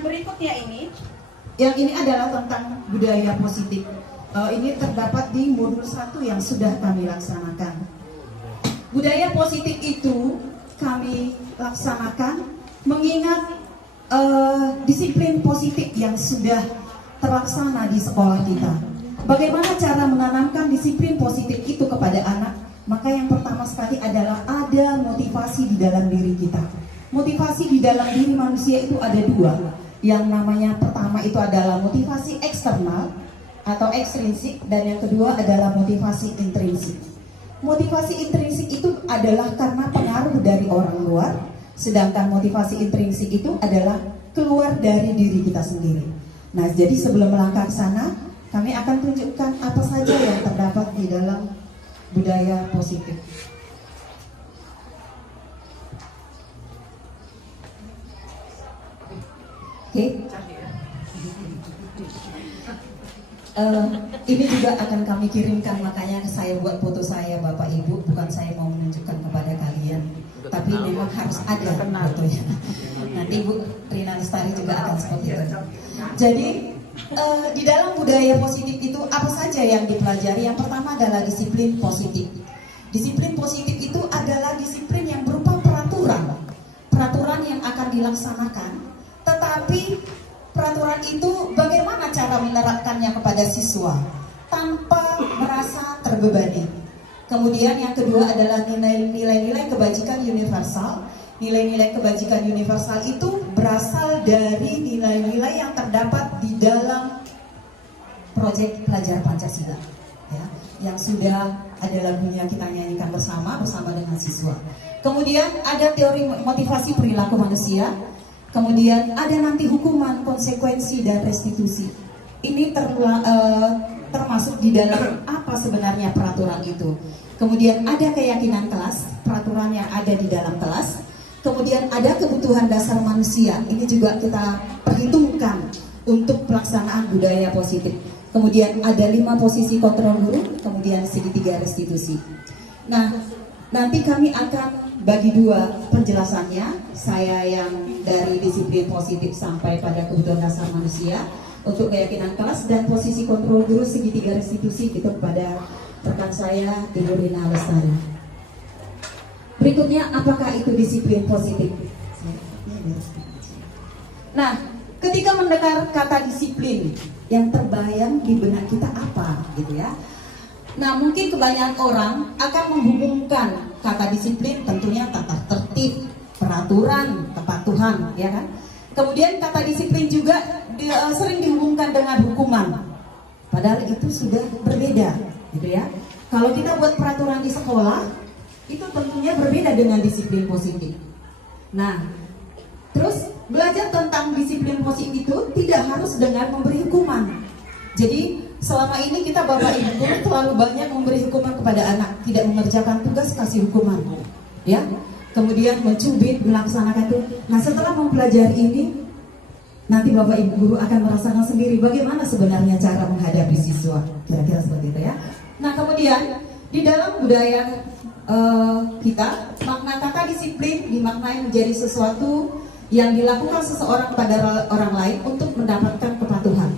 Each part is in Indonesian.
yang berikutnya yang ini adalah tentang budaya positif. Ini terdapat di modul 1 yang sudah kami laksanakan. Budaya positif itu kami laksanakan mengingat disiplin positif yang sudah terlaksana di sekolah kita. Bagaimana cara menanamkan disiplin positif itu kepada anak? Maka yang pertama sekali adalah ada motivasi di dalam diri kita. Motivasi di dalam diri manusia itu ada dua. Yang namanya pertama itu adalah motivasi eksternal atau ekstrinsik, dan yang kedua adalah motivasi intrinsik. Motivasi intrinsik itu adalah karena pengaruh dari orang luar, sedangkan motivasi intrinsik itu adalah keluar dari diri kita sendiri. Nah, jadi sebelum melangkah ke sana, kami akan tunjukkan apa saja yang terdapat di dalam budaya positif. Oke. Ini juga akan kami kirimkan, makanya saya buat foto saya Bapak Ibu, bukan saya mau menunjukkan kepada kalian, tapi memang harus ada fotonya. Nanti Bu Rina Lestari juga akan seperti itu. Jadi di dalam budaya positif itu apa saja yang dipelajari? Yang pertama adalah disiplin positif. Disiplin positif itu adalah disiplin yang berupa peraturan yang akan dilaksanakan, tetapi peraturan itu bagaimana cara menerapkannya kepada siswa tanpa merasa terbebani. Kemudian yang kedua adalah nilai-nilai kebajikan universal. Nilai-nilai kebajikan universal itu berasal dari nilai-nilai yang terdapat di dalam proyek Pelajar Pancasila, ya, yang sudah ada lagunya kita nyanyikan bersama dengan siswa. Kemudian ada teori motivasi perilaku manusia. Kemudian ada nanti hukuman, konsekuensi, dan restitusi. Ini termasuk di dalam apa sebenarnya peraturan itu. Kemudian ada keyakinan kelas, peraturan yang ada di dalam kelas. Kemudian ada kebutuhan dasar manusia. Ini juga kita perhitungkan untuk pelaksanaan budaya positif. Kemudian ada 5 posisi kontrol guru, kemudian segitiga restitusi. Nah, nanti kami akan bagi 2 penjelasannya. Saya yang dari disiplin positif sampai pada kebutuhan dasar manusia untuk keyakinan kelas, dan posisi kontrol guru segitiga restitusi itu kepada rekan saya Ibu Rina Lestari. Berikutnya, apakah itu disiplin positif? Nah, ketika mendengar kata disiplin, yang terbayang di benak kita apa, gitu ya? Nah, mungkin kebanyakan orang akan menghubungkan kata disiplin tentunya tata tertib, peraturan, kepatuhan, ya kan? Kemudian kata disiplin juga sering dihubungkan dengan hukuman. Padahal itu sudah berbeda, gitu ya. Kalau kita buat peraturan di sekolah, itu tentunya berbeda dengan disiplin positif. Nah, terus belajar tentang disiplin positif itu tidak harus dengan memberi hukuman. Jadi selama ini kita Bapak Ibu terlalu banyak memberi hukuman kepada anak, tidak mengerjakan tugas kasih hukuman, ya. Kemudian mencubit, melaksanakan itu. Nah, setelah mempelajari ini, nanti Bapak Ibu guru akan merasakan sendiri bagaimana sebenarnya cara menghadapi siswa. Kira-kira seperti itu ya. Nah, kemudian di dalam budaya kita, makna kata disiplin dimaknai menjadi sesuatu yang dilakukan seseorang kepada orang lain untuk mendapatkan kepatuhan.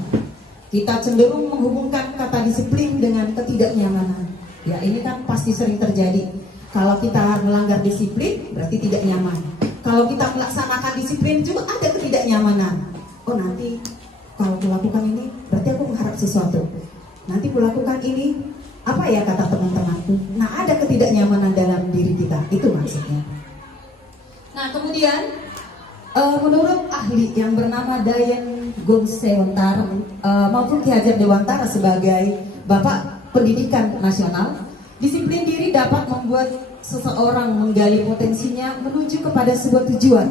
Kita cenderung menghubungkan kata disiplin dengan ketidaknyamanan. Ya, ini kan pasti sering terjadi. Kalau kita melanggar disiplin, berarti tidak nyaman. Kalau kita melaksanakan disiplin juga ada ketidaknyamanan. Oh, nanti kalau melakukan ini, berarti aku mengharap sesuatu. Nanti melakukan ini, apa ya kata teman-temanku? Nah, ada ketidaknyamanan dalam diri kita, itu maksudnya. Nah, kemudian menurut ahli yang bernama Dayan Gonseontar maupun Ki Hajar Dewantara sebagai Bapak Pendidikan Nasional, disiplin diri dapat membuat seseorang menggali potensinya menuju kepada sebuah tujuan,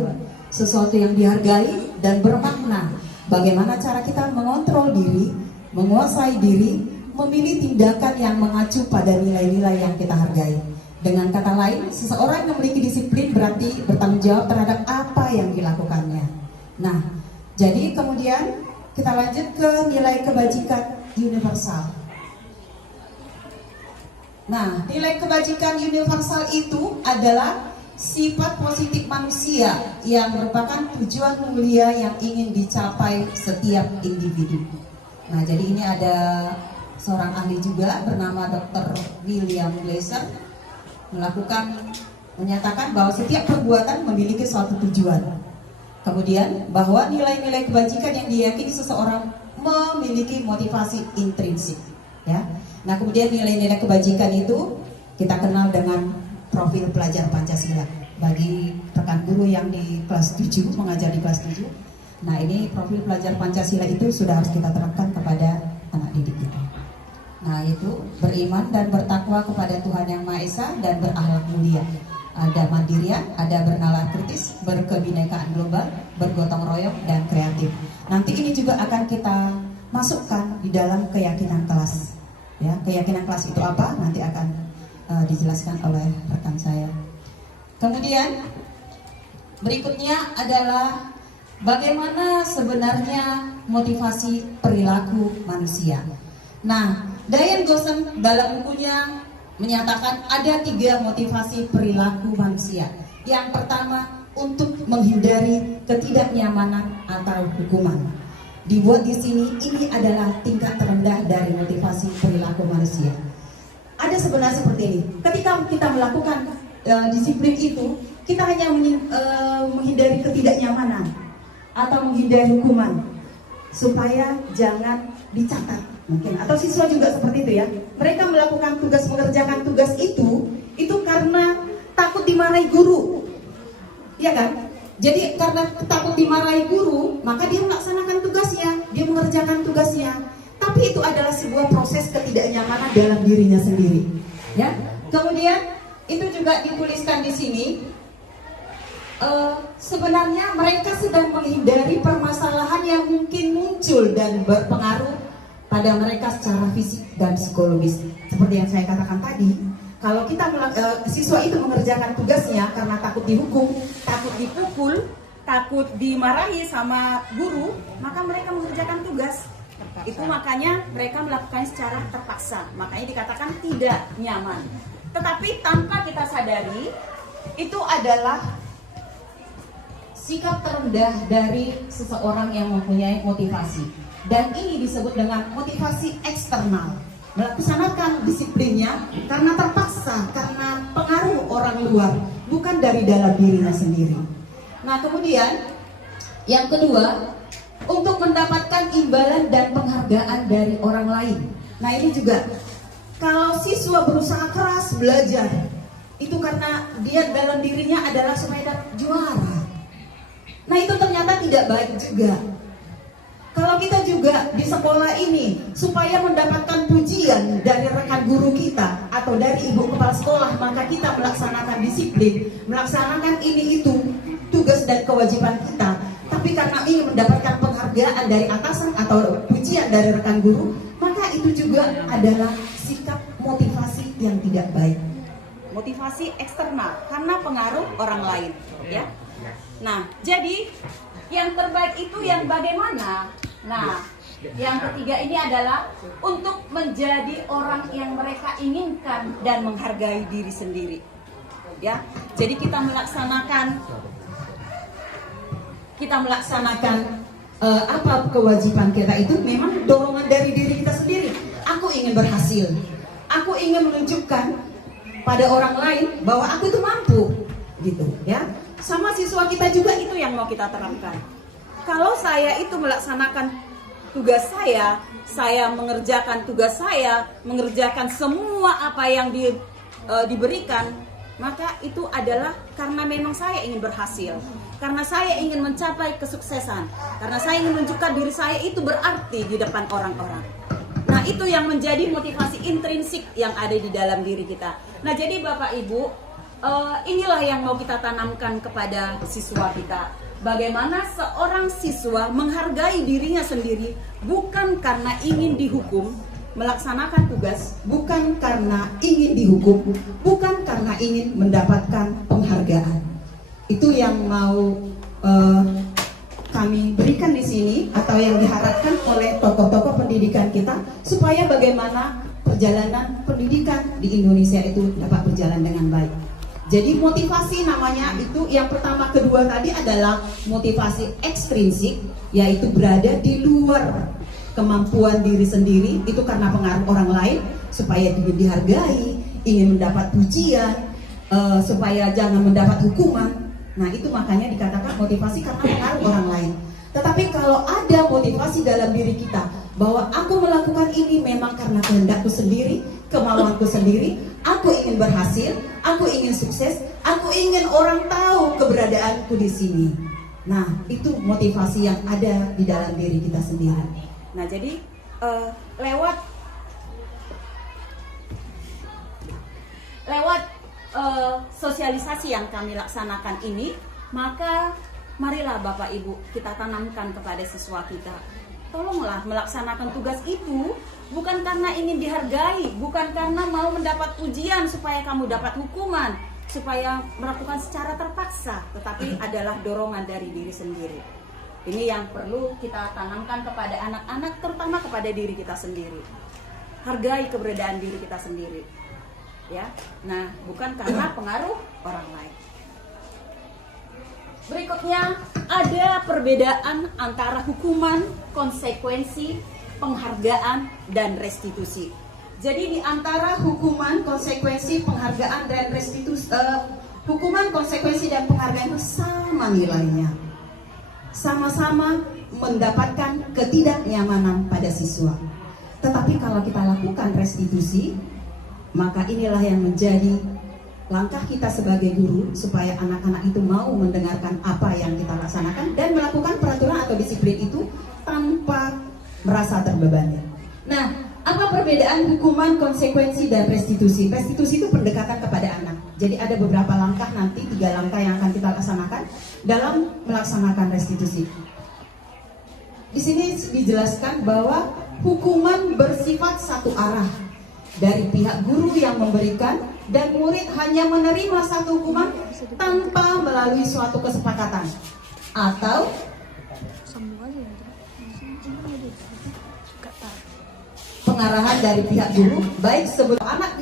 sesuatu yang dihargai dan bermakna. Bagaimana cara kita mengontrol diri, menguasai diri, memilih tindakan yang mengacu pada nilai-nilai yang kita hargai. Dengan kata lain, seseorang yang memiliki disiplin berarti bertanggung jawab terhadap apa yang dilakukannya. Nah, jadi kemudian kita lanjut ke nilai kebajikan universal. Nah, nilai kebajikan universal itu adalah sifat positif manusia yang merupakan tujuan mulia yang ingin dicapai setiap individu. Nah, jadi ini ada seorang ahli juga bernama Dr. William Glasser menyatakan bahwa setiap perbuatan memiliki suatu tujuan. Kemudian bahwa nilai-nilai kebajikan yang diyakini seseorang memiliki motivasi intrinsik, ya. Nah, kemudian nilai-nilai kebajikan itu kita kenal dengan profil pelajar Pancasila. Bagi rekan guru yang di kelas 7, mengajar di kelas 7, nah ini profil pelajar Pancasila itu sudah harus kita terapkan kepada anak didik kita. Nah, itu beriman dan bertakwa kepada Tuhan Yang Maha Esa dan berakhlak mulia. Ada mandirian, ada bernalar kritis, berkebinekaan global, bergotong royong, dan kreatif. Nanti ini juga akan kita masukkan di dalam keyakinan kelas. Ya, keyakinan kelas itu apa? Nanti akan dijelaskan oleh rekan saya. Kemudian berikutnya adalah bagaimana sebenarnya motivasi perilaku manusia. Nah, Diane Goshen dalam bukunya menyatakan ada 3 motivasi perilaku manusia. Yang pertama, untuk menghindari ketidaknyamanan atau hukuman. Dibuat di sini, ini adalah tingkat terendah dari motivasi perilaku manusia. Ada sebenarnya seperti ini. Ketika kita melakukan disiplin itu, kita hanya menghindari ketidaknyamanan atau menghindari hukuman supaya jangan dicatat mungkin. Atau siswa juga seperti itu ya. Mereka melakukan mengerjakan tugas itu karena takut dimarahi guru, ya kan? Jadi karena takut dimarahi guru, maka dia melaksanakan tugasnya, dia mengerjakan tugasnya. Tapi itu adalah sebuah proses ketidaknyamanan dalam dirinya sendiri, ya. Kemudian itu juga dituliskan di sini. Sebenarnya mereka sedang menghindari permasalahan yang mungkin muncul dan berpengaruh pada mereka secara fisik dan psikologis. Seperti yang saya katakan tadi, kalau kita siswa itu mengerjakan tugasnya karena takut dihukum, takut dipukul, takut dimarahi sama guru, maka mereka mengerjakan tugas. Itu makanya mereka melakukan secara terpaksa. Makanya dikatakan tidak nyaman. Tetapi tanpa kita sadari, itu adalah sikap terendah dari seseorang yang mempunyai motivasi. Dan ini disebut dengan motivasi eksternal. Melaksanakan disiplinnya karena terpaksa, karena pengaruh orang luar, bukan dari dalam dirinya sendiri. Nah, kemudian yang kedua, untuk mendapatkan imbalan dan penghargaan dari orang lain. Nah, ini juga kalau siswa berusaha keras belajar, itu karena dia dalam dirinya adalah supaya dapat juara. Nah, itu ternyata tidak baik juga. Kalau kita juga di sekolah ini supaya mendapatkan pujian dari rekan guru kita atau dari ibu kepala sekolah, maka kita melaksanakan disiplin, melaksanakan ini itu tugas dan kewajiban kita. Tapi karena ingin mendapatkan penghargaan dari atasan atau pujian dari rekan guru, maka itu juga adalah sikap motivasi yang tidak baik. Motivasi eksternal karena pengaruh orang lain, ya. Nah, jadi yang terbaik itu yang bagaimana? Nah, yang ketiga ini adalah untuk menjadi orang yang mereka inginkan dan menghargai diri sendiri. Ya, jadi kita melaksanakan apa kewajiban kita itu memang dorongan dari diri kita sendiri. Aku ingin berhasil. Aku ingin menunjukkan pada orang lain bahwa aku itu mampu, gitu, ya. Sama siswa kita juga itu yang mau kita terapkan. Kalau saya itu melaksanakan tugas saya mengerjakan tugas saya, mengerjakan semua apa yang diberikan, maka itu adalah karena memang saya ingin berhasil, karena saya ingin mencapai kesuksesan, karena saya ingin menunjukkan diri saya itu berarti di depan orang-orang. Nah, itu yang menjadi motivasi intrinsik yang ada di dalam diri kita. Nah, jadi Bapak Ibu, inilah yang mau kita tanamkan kepada siswa kita. Bagaimana seorang siswa menghargai dirinya sendiri, bukan karena ingin dihukum, melaksanakan tugas, bukan karena ingin dihukum, bukan karena ingin mendapatkan penghargaan. Itu yang mau kami berikan di sini, atau yang diharapkan oleh tokoh-tokoh pendidikan kita, supaya bagaimana perjalanan pendidikan di Indonesia itu dapat berjalan dengan baik. Jadi motivasi namanya itu yang pertama, kedua tadi adalah motivasi ekstrinsik, yaitu berada di luar kemampuan diri sendiri, itu karena pengaruh orang lain supaya dihargai, ingin mendapat pujian, supaya jangan mendapat hukuman. Nah itu makanya dikatakan motivasi karena pengaruh orang lain. Tetapi kalau ada motivasi dalam diri kita bahwa aku melakukan ini memang karena kehendakku sendiri, kemauanku sendiri, aku ingin berhasil, aku ingin sukses, aku ingin orang tahu keberadaanku di sini. Nah, itu motivasi yang ada di dalam diri kita sendiri. Nah, jadi lewat sosialisasi yang kami laksanakan ini, maka marilah Bapak Ibu kita tanamkan kepada siswa kita. Tolonglah melaksanakan tugas itu bukan karena ingin dihargai, bukan karena mau mendapat ujian supaya kamu dapat hukuman, supaya melakukan secara terpaksa, tetapi adalah dorongan dari diri sendiri. Ini yang perlu kita tanamkan kepada anak-anak, terutama kepada diri kita sendiri. Hargai keberadaan diri kita sendiri. Ya. Nah, bukan karena pengaruh orang lain. Berikutnya, ada perbedaan antara hukuman, konsekuensi, penghargaan, dan restitusi. Jadi di antara hukuman, konsekuensi, penghargaan, dan restitusi, hukuman, konsekuensi, dan penghargaan itu sama nilainya. Sama-sama mendapatkan ketidaknyamanan pada siswa. Tetapi kalau kita lakukan restitusi, maka inilah yang menjadi langkah kita sebagai guru supaya anak-anak itu mau mendengarkan apa yang kita laksanakan dan melakukan peraturan atau disiplin itu tanpa merasa terbebani. Nah, apa perbedaan hukuman, konsekuensi, dan restitusi? Restitusi itu pendekatan kepada anak. Jadi ada beberapa langkah nanti, 3 langkah yang akan kita laksanakan dalam melaksanakan restitusi. Di sini dijelaskan bahwa hukuman bersifat satu arah dari pihak guru yang memberikan, dan murid hanya menerima satu hukuman tanpa melalui suatu kesepakatan atau pengarahan dari pihak guru, baik sebelum anak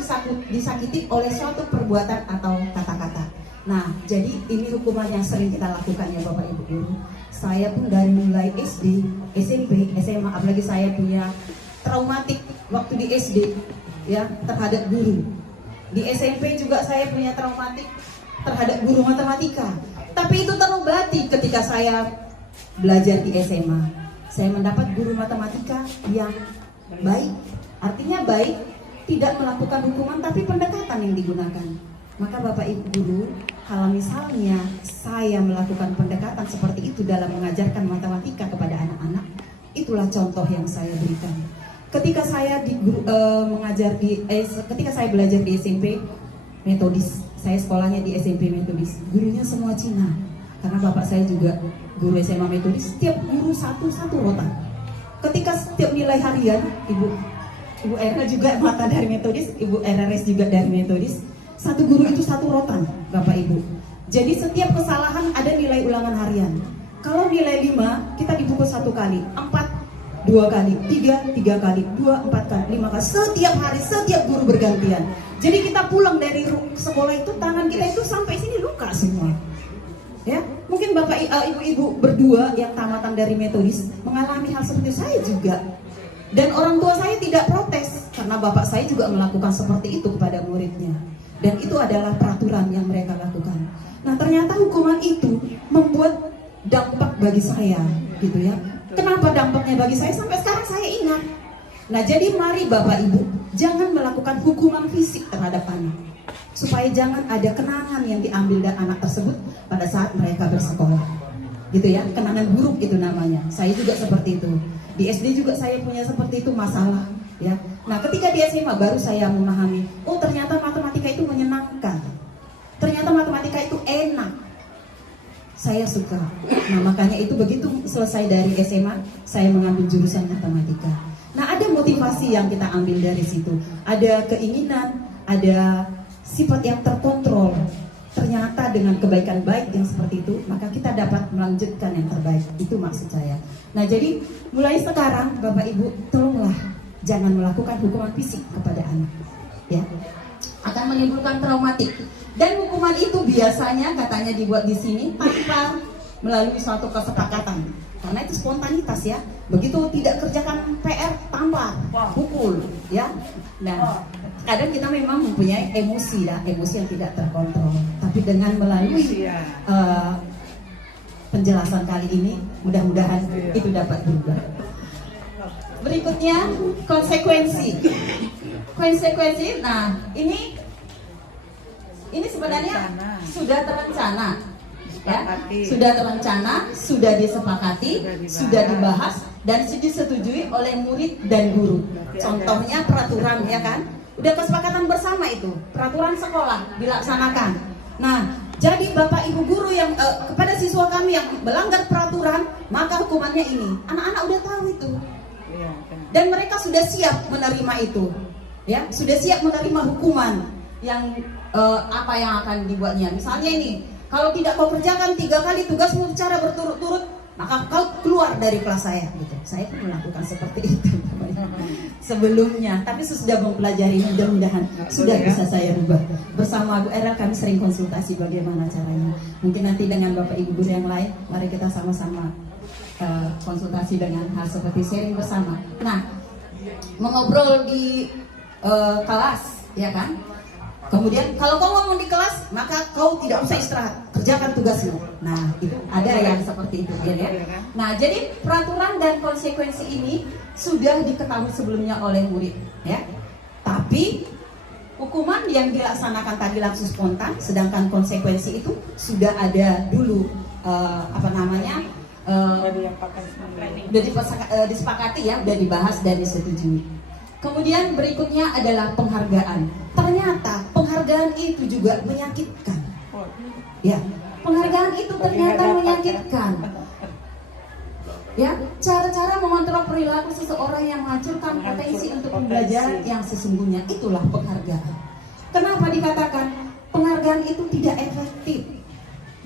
disakiti oleh suatu perbuatan atau kata-kata. Nah, jadi ini hukuman yang sering kita lakukan ya Bapak Ibu Guru. Saya pun dari mulai SD, SMP, SMA, apalagi saya punya traumatik waktu di SD ya terhadap guru. Di SMP juga saya punya traumatik terhadap guru matematika. Tapi itu terobati ketika saya belajar di SMA. Saya mendapat guru matematika yang baik. Artinya baik, tidak melakukan hukuman tapi pendekatan yang digunakan. Maka Bapak Ibu Guru, kalau misalnya saya melakukan pendekatan seperti itu dalam mengajarkan matematika kepada anak-anak, itulah contoh yang saya berikan. Ketika saya ketika saya belajar di SMP Metodis, saya sekolahnya di SMP Metodis, gurunya semua Cina. Karena bapak saya juga guru SMA Metodis, setiap guru satu rotan. Ketika setiap nilai harian, Ibu Erna juga mata dari Metodis, Ibu RRS juga dari Metodis, satu guru itu satu rotan, Bapak Ibu. Jadi setiap kesalahan ada nilai ulangan harian. Kalau nilai 5, kita dipukul 1 kali, 4 2 kali, 3 kali, 2 4 kali, 5 kali. Setiap hari, setiap guru bergantian. Jadi kita pulang dari sekolah itu, tangan kita itu sampai sini luka semua. Ya, mungkin Bapak Ibu-ibu berdua yang tamatan dari Metodis mengalami hal seperti saya juga. Dan orang tua saya tidak protes karena bapak saya juga melakukan seperti itu kepada muridnya. Dan itu adalah peraturan yang mereka lakukan. Nah, ternyata hukuman itu membuat dampak bagi saya, gitu ya. Kenapa dampaknya bagi saya? Sampai sekarang saya ingat. Nah, jadi mari Bapak Ibu, jangan melakukan hukuman fisik terhadap anak, supaya jangan ada kenangan yang diambil dari anak tersebut pada saat mereka bersekolah, gitu ya. Kenangan buruk itu namanya. Saya juga seperti itu. Di SD juga saya punya seperti itu masalah, ya. Nah, ketika di SMA baru saya memahami, oh ternyata matematika itu menyenangkan. Ternyata matematika itu enak. Saya suka. Nah, makanya itu begitu selesai dari SMA, saya mengambil jurusan matematika. Nah, ada motivasi yang kita ambil dari situ. Ada keinginan, ada sifat yang terkontrol. Ternyata dengan kebaikan baik yang seperti itu, maka kita dapat melanjutkan yang terbaik. Itu maksud saya. Nah, jadi mulai sekarang Bapak Ibu, tolonglah jangan melakukan hukuman fisik kepada anak. Ya. Akan menimbulkan traumatik. Dan hukuman itu biasanya katanya dibuat di sini tanpa melalui suatu kesepakatan. Karena itu spontanitas ya. Begitu tidak kerjakan PR, tampar, pukul, ya. Nah, kadang kita memang mempunyai emosi ya, emosi yang tidak terkontrol. Tapi dengan melalui penjelasan kali ini, mudah-mudahan itu dapat berubah. Berikutnya konsekuensi. Konsekuensi. Nah, ini sebenarnya sudah terencana, ya, sudah terencana, sudah disepakati, sudah dibahas dan sudah disetujui oleh murid dan guru. Contohnya peraturan, ya kan? Udah kesepakatan bersama itu, peraturan sekolah dilaksanakan. Nah, jadi Bapak Ibu guru yang kepada siswa kami yang melanggar peraturan, maka hukumannya ini. Anak-anak udah tahu itu. Dan mereka sudah siap menerima itu. Ya, sudah siap menerima hukuman yang apa yang akan dibuatnya. Misalnya ini, kalau tidak kau kerjakan 3 kali tugasmu secara berturut-turut, maka kau keluar dari kelas saya. Gitu. Saya pun melakukan seperti itu sebelumnya, tapi sudah mempelajari, mudah-mudahan sudah bisa saya rubah. Bersama Bu Era kami sering konsultasi bagaimana caranya. Mungkin nanti dengan Bapak Ibu guru yang lain, mari kita sama-sama konsultasi dengan hal seperti sharing bersama. Nah, mengobrol di kelas, ya kan? Kemudian kalau kau ngomong di kelas, maka kau tidak usah istirahat, kerjakan tugasmu. Nah, itu ada yang seperti itu, ya. Nah, jadi peraturan dan konsekuensi ini sudah diketahui sebelumnya oleh murid, ya. Tapi hukuman yang dilaksanakan tadi langsung spontan, sedangkan konsekuensi itu sudah ada dulu, disepakati ya, sudah dibahas dan disetujui. Kemudian berikutnya adalah penghargaan. Ternyata penghargaan itu juga menyakitkan. Ya, penghargaan itu ternyata menyakitkan. Ya, cara-cara mengontrol perilaku seseorang yang menghancurkan potensi untuk pembelajaran yang sesungguhnya, itulah penghargaan. Kenapa dikatakan penghargaan itu tidak efektif?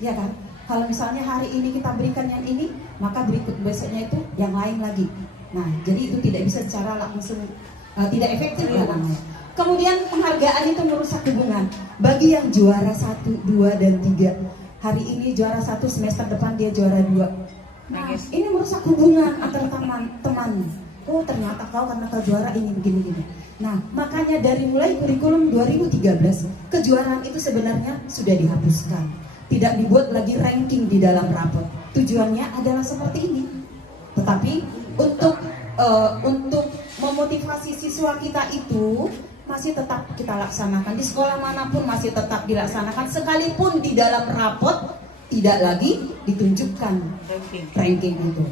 Ya kan? Kalau misalnya hari ini kita berikan yang ini, maka berikut besoknya itu yang lain lagi. Nah, jadi itu tidak bisa secara langsung, tidak efektif ya namanya. Kemudian penghargaan itu merusak hubungan. Bagi yang juara 1, 2, dan 3, hari ini juara 1, semester depan dia juara 2. Nah, ini merusak hubungan antar teman. Oh, ternyata kau karena kau juara ini begini-begini. Nah, makanya dari mulai kurikulum 2013, kejuaraan itu sebenarnya sudah dihapuskan. Tidak dibuat lagi ranking di dalam rapot. Tujuannya adalah seperti ini. Tetapi untuk memotivasi siswa kita itu masih tetap kita laksanakan di sekolah manapun, masih tetap dilaksanakan, sekalipun di dalam rapot tidak lagi ditunjukkan ranking itu,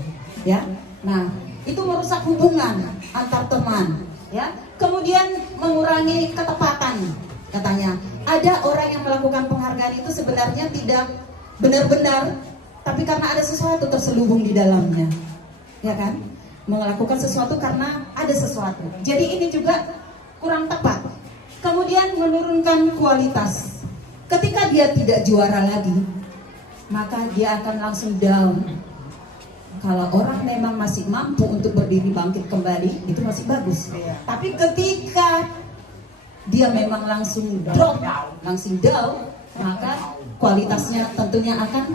ya. Nah, itu merusak hubungan antar teman, ya. Kemudian mengurangi ketepatan. Katanya ada orang yang melakukan penghargaan itu sebenarnya tidak benar-benar, tapi karena ada sesuatu terselubung di dalamnya, ya kan? Melakukan sesuatu karena ada sesuatu. Jadi ini juga kurang tepat. Kemudian menurunkan kualitas. Ketika dia tidak juara lagi, maka dia akan langsung down. Kalau orang memang masih mampu untuk berdiri bangkit kembali, itu masih bagus. Tapi ketika dia memang langsung drop, langsung down, maka kualitasnya tentunya akan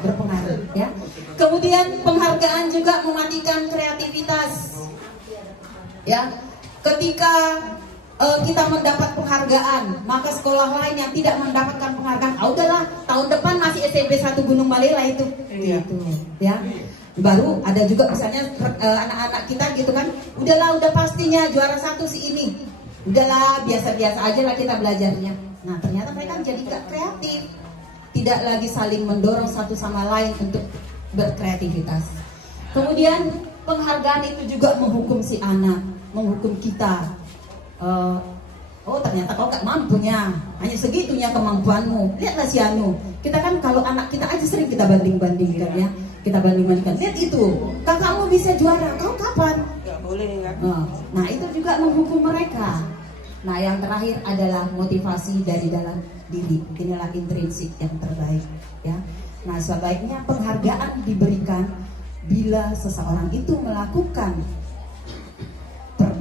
berpengaruh, ya. Kemudian penghargaan juga mematikan kreativitas, ya. Ketika kita mendapat penghargaan, maka sekolah lain yang tidak mendapatkan penghargaan, udahlah tahun depan masih SMP 1 Gunung Balela itu, gitu, ya. Baru ada juga misalnya anak-anak kita gitu kan, udahlah udah pastinya juara 1 si ini, udahlah biasa-biasa aja lah kita belajarnya. Nah, ternyata mereka jadi gak kreatif, tidak lagi saling mendorong satu sama lain untuk berkreativitas. Kemudian penghargaan itu juga menghukum si anak, menghukum kita. Oh, ternyata kau gak mampunya, hanya segitunya kemampuanmu. Lihatlah si Anu. Kita kan kalau anak kita aja sering kita banding-bandingkan, ya. Kita banding-bandingkan. Lihat itu, kakakmu bisa juara, kau kapan? Gak boleh, kan? Nah, itu juga menghukum mereka. Nah, yang terakhir adalah motivasi dari dalam diri. Inilah intrinsik yang terbaik, ya. Nah, sebaiknya penghargaan diberikan bila seseorang itu melakukan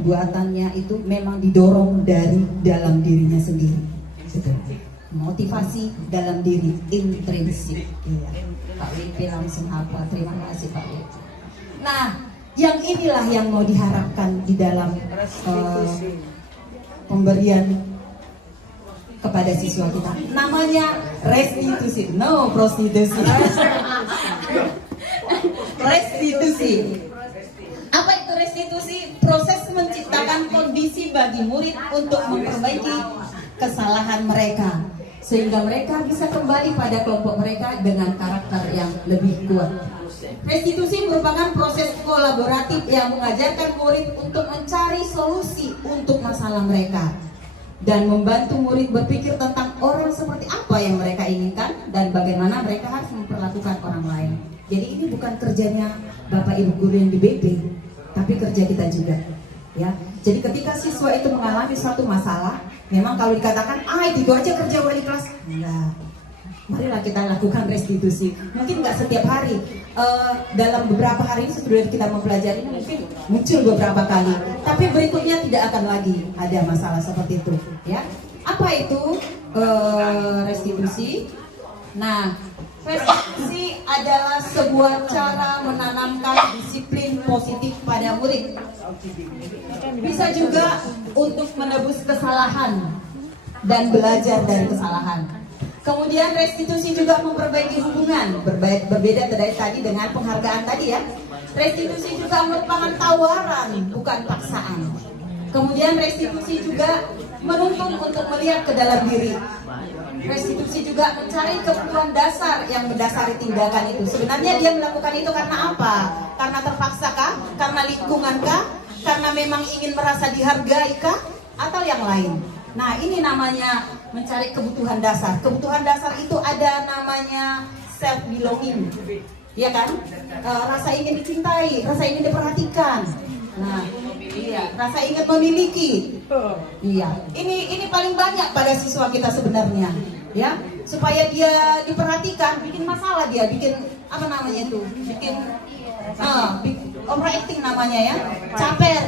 perbuatannya itu memang didorong dari dalam dirinya sendiri. Gitu. Motivasi dalam diri, intrinsik. Iya. Pak Wipi langsung apa? Terima kasih Pak Wipi. Nah, yang inilah yang mau diharapkan di dalam pemberian kepada siswa kita. Namanya restitusi, no prostitusi. Restitusi. Apa itu restitusi? Proses menciptakan kondisi bagi murid untuk memperbaiki kesalahan mereka, sehingga mereka bisa kembali pada kelompok mereka dengan karakter yang lebih kuat. Restitusi merupakan proses kolaboratif yang mengajarkan murid untuk mencari solusi untuk masalah mereka dan membantu murid berpikir tentang orang seperti apa yang mereka inginkan dan bagaimana mereka harus memperlakukan orang lain. Jadi ini bukan kerjanya Bapak Ibu guru yang di BP, tapi kerja kita juga. Ya, jadi ketika siswa itu mengalami suatu masalah, memang kalau dikatakan, itu aja kerja wali kelas, enggak. Marilah kita lakukan restitusi. Mungkin nggak setiap hari, dalam beberapa hari sudah kita mempelajari, mungkin muncul beberapa kali. Tapi berikutnya tidak akan lagi ada masalah seperti itu. Ya, apa itu restitusi? Nah, restitusi adalah sebuah cara menanamkan disiplin positif pada murid. Bisa juga untuk menebus kesalahan dan belajar dari kesalahan. Kemudian restitusi juga memperbaiki hubungan. Berbeda dari tadi dengan penghargaan tadi ya. Restitusi juga merupakan tawaran, bukan paksaan. Kemudian restitusi juga menuntun untuk melihat ke dalam diri. Restitusi juga mencari kebutuhan dasar yang mendasari tindakan itu. Sebenarnya dia melakukan itu karena apa? Karena terpaksa kah? Karena lingkungan kah? Karena memang ingin merasa dihargai kah? Atau yang lain? Nah, ini namanya mencari kebutuhan dasar. Kebutuhan dasar itu ada namanya self belonging, ya kan? Rasa ingin dicintai, rasa ingin diperhatikan. Nah, iya, rasa ingin memiliki. Iya, ini paling banyak pada siswa kita sebenarnya, ya. Supaya dia diperhatikan, bikin masalah dia, bikin apa namanya itu? Bikin overacting namanya ya, caper.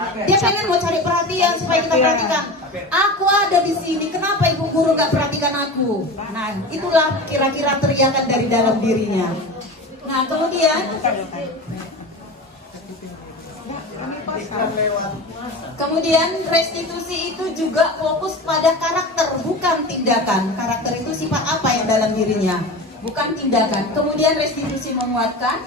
Dia pengen mau cari perhatian supaya kita perhatikan. Aku ada di sini, kenapa ibu guru gak perhatikan aku? Nah, itulah kira-kira teriakan dari dalam dirinya. Nah, kemudian restitusi itu juga fokus pada karakter, bukan tindakan. Karakter itu sifat apa yang dalam dirinya, bukan tindakan. Kemudian restitusi menguatkan,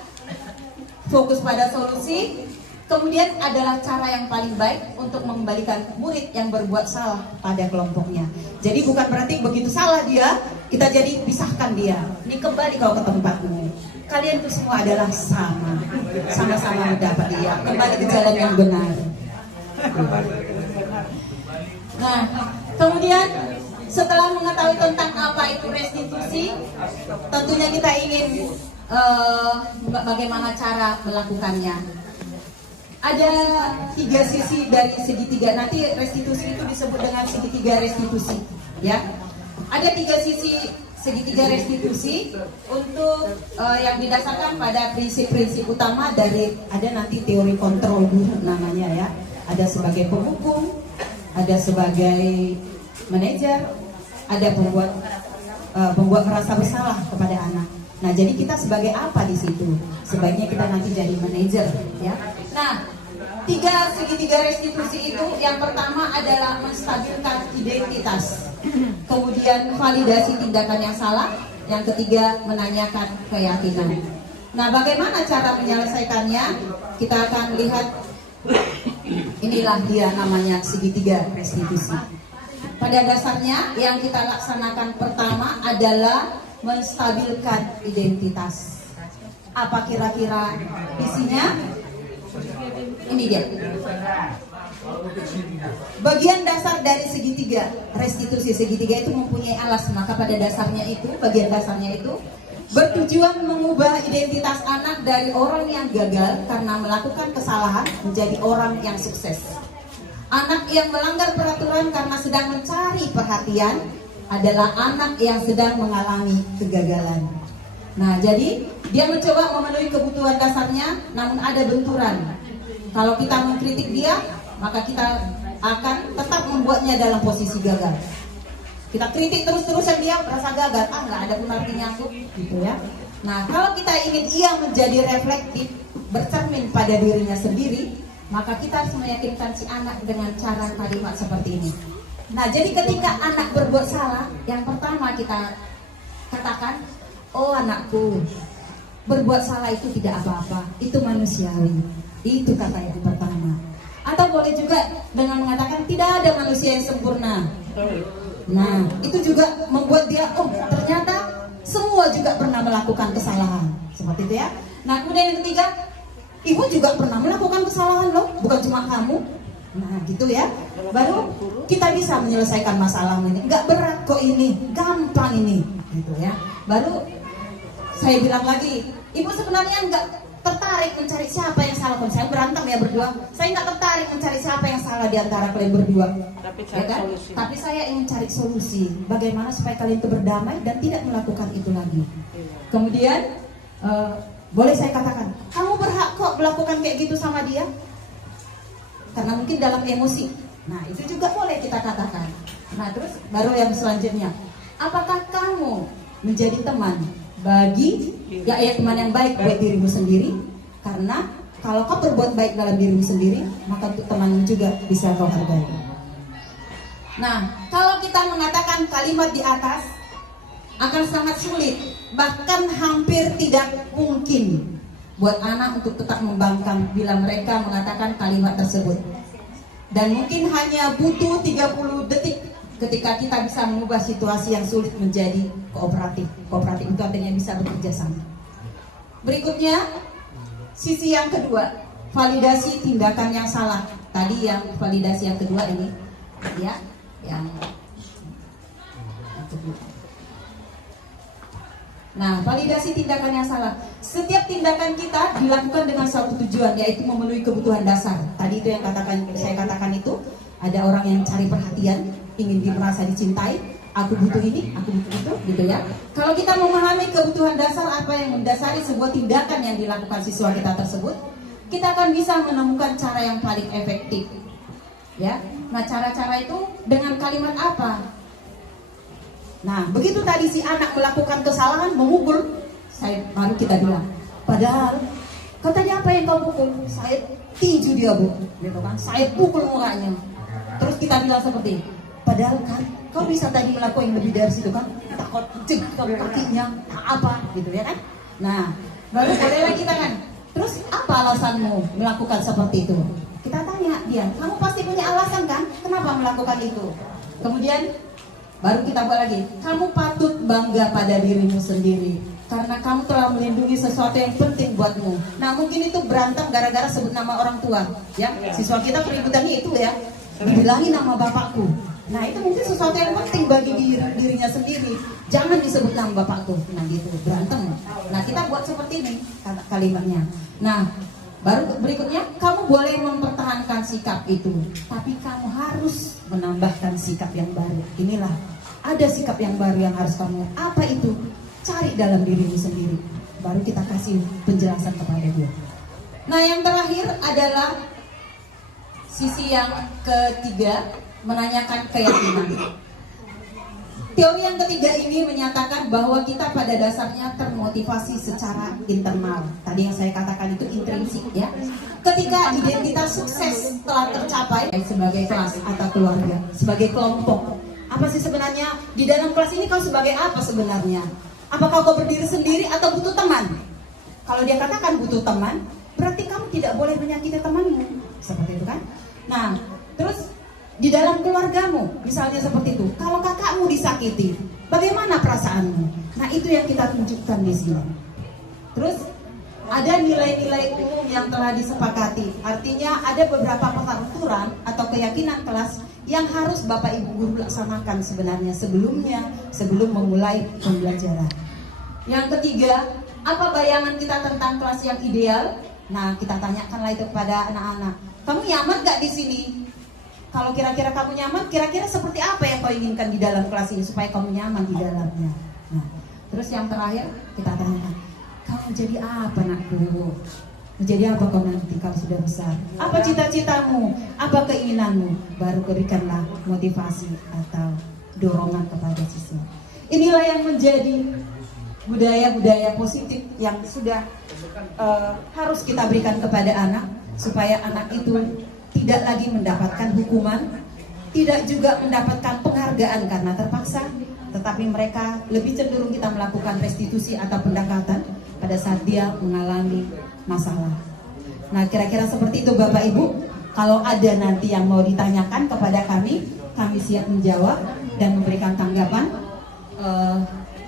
fokus pada solusi. Kemudian adalah cara yang paling baik untuk mengembalikan murid yang berbuat salah pada kelompoknya. Jadi bukan berarti begitu salah dia, kita jadi pisahkan dia. Ini kembali kau ke tempatmu. Kalian itu semua adalah sama-sama mendapat dia. Kembali ke jalan yang benar. Nah, kemudian setelah mengetahui tentang apa itu restitusi, tentunya kita ingin bagaimana cara melakukannya. Ada 3 sisi dari segitiga. Nanti restitusi itu disebut dengan segitiga restitusi, ya. Ada 3 sisi segitiga restitusi untuk yang didasarkan pada prinsip-prinsip utama dari, ada nanti teori kontrol guru namanya ya. Ada sebagai penghukum, ada sebagai manajer, ada pembuat merasa bersalah kepada anak. Nah, jadi kita sebagai apa di situ? Sebaiknya kita nanti jadi manajer, ya. Nah, 3 segitiga restitusi itu, yang pertama adalah menstabilkan identitas, kemudian validasi tindakan yang salah, yang ketiga menanyakan keyakinan. Nah, bagaimana cara menyelesaikannya? Kita akan lihat. Inilah dia namanya segitiga restitusi. Pada dasarnya yang kita laksanakan pertama adalah menstabilkan identitas. Apa kira-kira isinya? Ini dia. Bagian dasar dari segitiga restitusi. Segitiga itu mempunyai alas, maka pada dasarnya itu, bagian dasarnya itu bertujuan mengubah identitas anak dari orang yang gagal karena melakukan kesalahan menjadi orang yang sukses. Anak yang melanggar peraturan karena sedang mencari perhatian adalah anak yang sedang mengalami kegagalan. Nah, jadi dia mencoba memenuhi kebutuhan dasarnya, namun ada benturan. Kalau kita mengkritik dia, maka kita akan tetap membuatnya dalam posisi gagal. Kita kritik terus-terusan dia merasa gagal, nggak ada pun artinya aku, gitu ya. Nah, kalau kita ingin ia menjadi reflektif, bercermin pada dirinya sendiri, maka kita harus meyakinkan si anak dengan cara kalimat seperti ini. Nah, jadi ketika anak berbuat salah, yang pertama kita katakan, oh anakku, berbuat salah itu tidak apa-apa, itu manusiawi. Itu kata yang pertama. Atau boleh juga dengan mengatakan tidak ada manusia yang sempurna. Nah, itu juga membuat dia, oh ternyata semua juga pernah melakukan kesalahan. Seperti itu ya. Nah, kemudian yang ketiga, ibu juga pernah melakukan kesalahan loh, bukan cuma kamu. Nah, gitu ya. Baru kita bisa menyelesaikan masalah ini. Enggak berat kok ini, gampang ini, gitu ya. Baru saya bilang lagi, ibu sebenarnya enggak tertarik mencari siapa yang salah. Kalau saya berantem ya berdua, saya nggak tertarik mencari siapa yang salah di antara kalian berdua, ya kan? Tapi saya ingin cari solusi bagaimana supaya kalian itu berdamai dan tidak melakukan itu lagi. Kemudian boleh saya katakan, kamu berhak kok melakukan kayak gitu sama dia, karena mungkin dalam emosi. Nah, itu juga boleh kita katakan. Nah, terus baru yang selanjutnya, apakah kamu menjadi teman bagi ya teman yang baik buat dirimu sendiri? Karena kalau kau berbuat baik dalam dirimu sendiri, maka untuk temanmu juga bisa kau hargai. Nah, kalau kita mengatakan kalimat di atas akan sangat sulit, bahkan hampir tidak mungkin buat anak untuk tetap membangkang bila mereka mengatakan kalimat tersebut. Dan mungkin hanya butuh 30 detik ketika kita bisa mengubah situasi yang sulit menjadi kooperatif. Kooperatif itu artinya bisa bekerja sama. Berikutnya, sisi yang kedua, validasi tindakan yang salah. Tadi yang validasi yang kedua ini, ya, yang nah, validasi tindakan yang salah. Setiap tindakan kita dilakukan dengan satu tujuan, yaitu memenuhi kebutuhan dasar. Tadi itu yang saya katakan itu, ada orang yang cari perhatian, ingin merasa dicintai, aku butuh ini, aku butuh itu, gitu ya. Kalau kita memahami kebutuhan dasar apa yang mendasari sebuah tindakan yang dilakukan siswa kita tersebut, kita akan bisa menemukan cara yang paling efektif. Ya, nah cara-cara itu dengan kalimat apa? Nah, begitu tadi si anak melakukan kesalahan, memukul, baru kita bilang, padahal katanya apa yang kau pukul? Saya tinju dia, Bu, gitu kan? Saya pukul mukanya. Terus kita bilang seperti, padahal kan kau bisa tadi melakukan yang lebih dari situ kan? Takut jengkau kakinya, apa, gitu ya kan? Nah, baru bolehlah kita kan. Terus apa alasanmu melakukan seperti itu? Kita tanya dia, kamu pasti punya alasan kan? Kenapa melakukan itu? Kemudian baru kita buat lagi, kamu patut bangga pada dirimu sendiri karena kamu telah melindungi sesuatu yang penting buatmu. Nah, mungkin itu berantem gara-gara sebut nama orang tua, ya. Siswa kita peributannya itu ya, dibilangin nama bapakku. Nah, itu mungkin sesuatu yang penting bagi dirinya sendiri. Jangan disebut nama bapakku. Nah, gitu, berantem. Nah, kita buat seperti ini kalimatnya. Nah, baru berikutnya, kamu boleh mempertahankan sikap itu, tapi kamu harus menambahkan sikap yang baru. Inilah, ada sikap yang baru yang harus kamu. Apa itu? Cari dalam dirimu sendiri. Baru kita kasih penjelasan kepada dia. Nah, yang terakhir adalah sisi yang ketiga, menanyakan keyakinan. Teori yang ketiga ini menyatakan bahwa kita pada dasarnya termotivasi secara internal. Tadi yang saya katakan itu intrinsik, ya. Ketika identitas sukses telah tercapai sebagai kelas atau keluarga, sebagai kelompok. Apa sih sebenarnya di dalam kelas ini kau sebagai apa sebenarnya? Apakah kau berdiri sendiri atau butuh teman? Kalau dia katakan butuh teman, berarti kamu tidak boleh menyakiti temanmu. Seperti itu kan? Nah, terus di dalam keluargamu, misalnya seperti itu. Kalau kakakmu disakiti, bagaimana perasaanmu? Nah, itu yang kita tunjukkan di sini. Terus ada nilai-nilai umum yang telah disepakati. Artinya ada beberapa peraturan atau keyakinan kelas yang harus Bapak Ibu guru laksanakan sebenarnya sebelum memulai pembelajaran. Yang ketiga, apa bayangan kita tentang kelas yang ideal? Nah, kita tanyakanlah itu kepada anak-anak. Kamu nyaman gak di sini? Kalau kira-kira kamu nyaman, kira-kira seperti apa yang kau inginkan di dalam kelas ini supaya kamu nyaman di dalamnya? Nah, terus yang terakhir kita tanyakan, kamu jadi apa, nakku? menjadi apa kau nanti kalau sudah besar? Apa cita-citamu? Apa keinginanmu? Baru berikanlah motivasi atau dorongan kepada siswa. Inilah yang menjadi budaya-budaya positif yang sudah harus kita berikan kepada anak, supaya anak itu tidak lagi mendapatkan hukuman, tidak juga mendapatkan penghargaan karena terpaksa, tetapi mereka lebih cenderung kita melakukan restitusi atau pendekatan pada saat dia mengalami masalah. Nah, kira-kira seperti itu Bapak Ibu. Kalau ada nanti yang mau ditanyakan kepada kami siap menjawab dan memberikan tanggapan.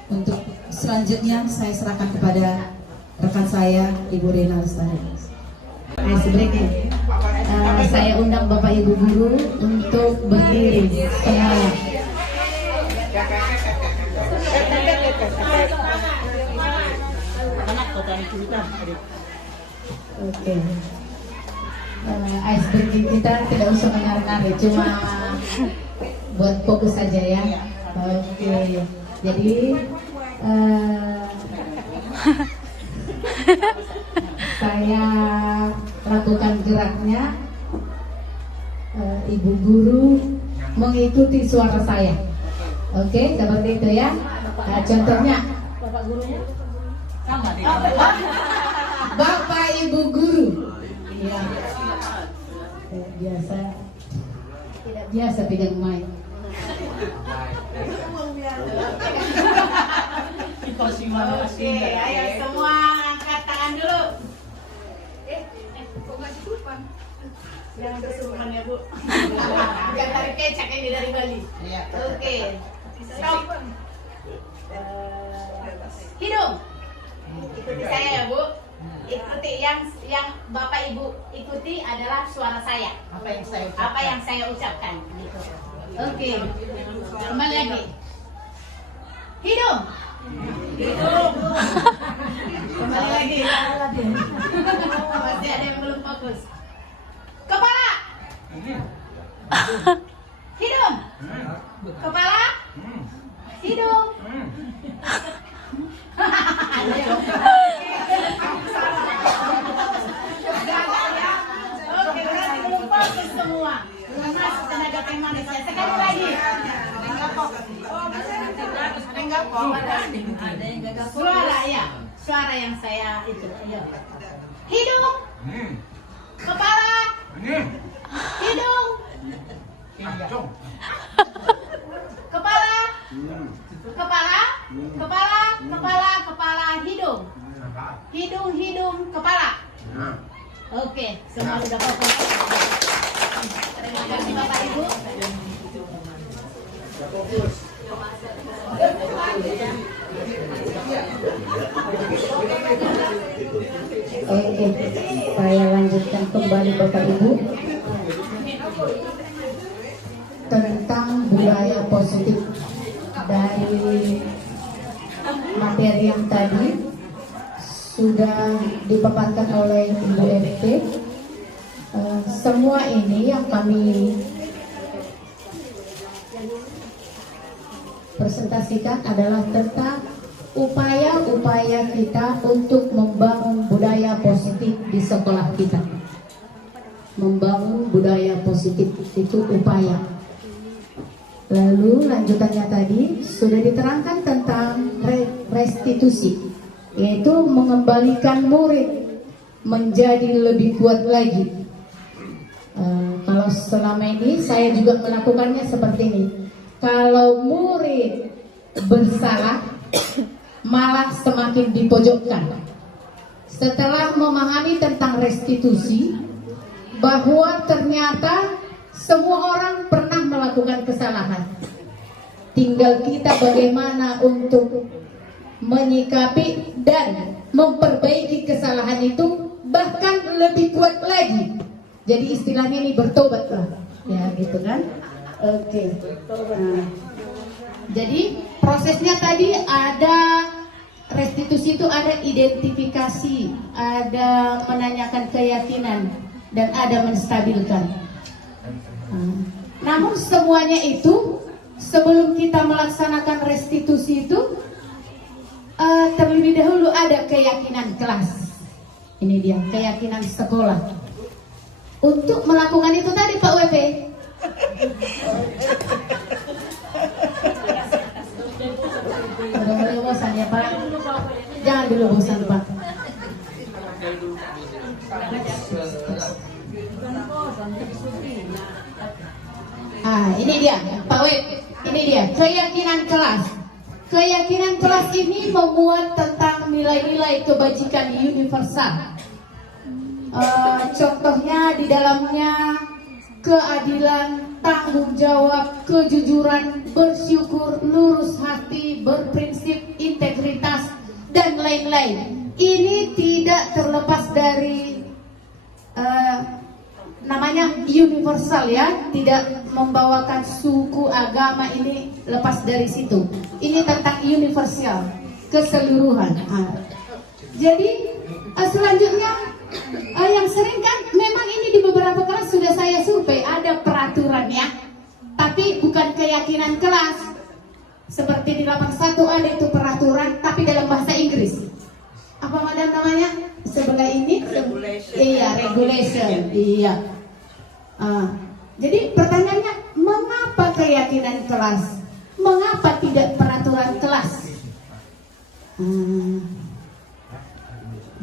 Untuk selanjutnya saya serahkan kepada rekan saya Ibu Rena Lestari. Sebenarnya saya undang Bapak Ibu guru untuk berdiri semuanya. Oke. Icebreaking kita tidak usah menarik-narik, cuma buat fokus saja ya. Oke. Jadi saya lakukan geraknya, Ibu guru mengikuti suara saya. Oke, seperti itu ya. Contohnya Bapak gurunya sama Bapak Ibu guru. Ya. Biasa tidak biasa pegang mic. Oke, ayo semua angkat tangan dulu. Kok nggak kesurupan? Jangan kesurupan ya Bu. Jangan tarik kecak ini dari Bali. Oke, stop. Hidung. Ikuti saya ya Bu. Ikuti yang Bapak Ibu ikuti adalah suara saya. Apa yang saya ucapkan. Gitu. Oke, kembali lagi. Hidung. Kembali lagi. Masih ada yang belum fokus. Kepala. Hidung. Kepala. Hidung. Oke, berarti belum fokus semua. Belum masuk tenaga manusia. Sekali lagi. Suara ya, suara yang saya itu. Hidung, kepala, hidung, kepala, kepala, kepala, hidung, hidung, kepala. Oke, semua sudah fokus. Terima kasih Bapak Ibu. Oke, saya lanjutkan kembali Bapak Ibu tentang budaya positif. Dari materi yang tadi sudah dipaparkan oleh Ibu FT. Semua ini yang kami presentasikan adalah tentang upaya-upaya kita untuk membangun budaya positif di sekolah kita. Membangun budaya positif itu upaya. Lalu lanjutannya tadi sudah diterangkan tentang restitusi, yaitu mengembalikan murid menjadi lebih kuat lagi. Kalau selama ini saya juga melakukannya seperti ini. Kalau murid bersalah malah semakin dipojokkan. Setelah memahami tentang restitusi, bahwa ternyata semua orang pernah melakukan kesalahan. Tinggal kita bagaimana untuk menyikapi dan memperbaiki kesalahan itu, bahkan lebih kuat lagi. Jadi istilahnya ini bertobatlah, ya gitu kan? Oke. Nah, jadi prosesnya tadi ada restitusi, itu ada identifikasi, ada menanyakan keyakinan, dan ada menstabilkan. Namun semuanya itu sebelum kita melaksanakan restitusi itu terlebih dahulu ada keyakinan kelas. Ini dia keyakinan sekolah. Untuk melakukan itu tadi Pak WP. Udah mulai bosan ya Pak. Jangan dulu bosan Pak. Ini dia Pak WP. Ini dia keyakinan kelas. Keyakinan kelas ini memuat tentang nilai-nilai kebajikan universal. Contohnya di dalamnya keadilan, tanggung jawab, kejujuran, bersyukur, lurus hati, berprinsip, integritas, dan lain-lain. Ini tidak terlepas dari namanya universal ya, tidak membawakan suku, agama, ini lepas dari situ. Ini tentang universal, keseluruhan. Jadi selanjutnya yang sering kan memang ini di beberapa kelas sudah saya survei ada peraturannya, tapi bukan keyakinan kelas. Seperti di 81 ada itu peraturan, tapi dalam bahasa Inggris. Apa madam namanya? Sebelah ini? Iya, regulation. Iya. Jadi pertanyaannya, mengapa keyakinan kelas? Mengapa tidak peraturan kelas?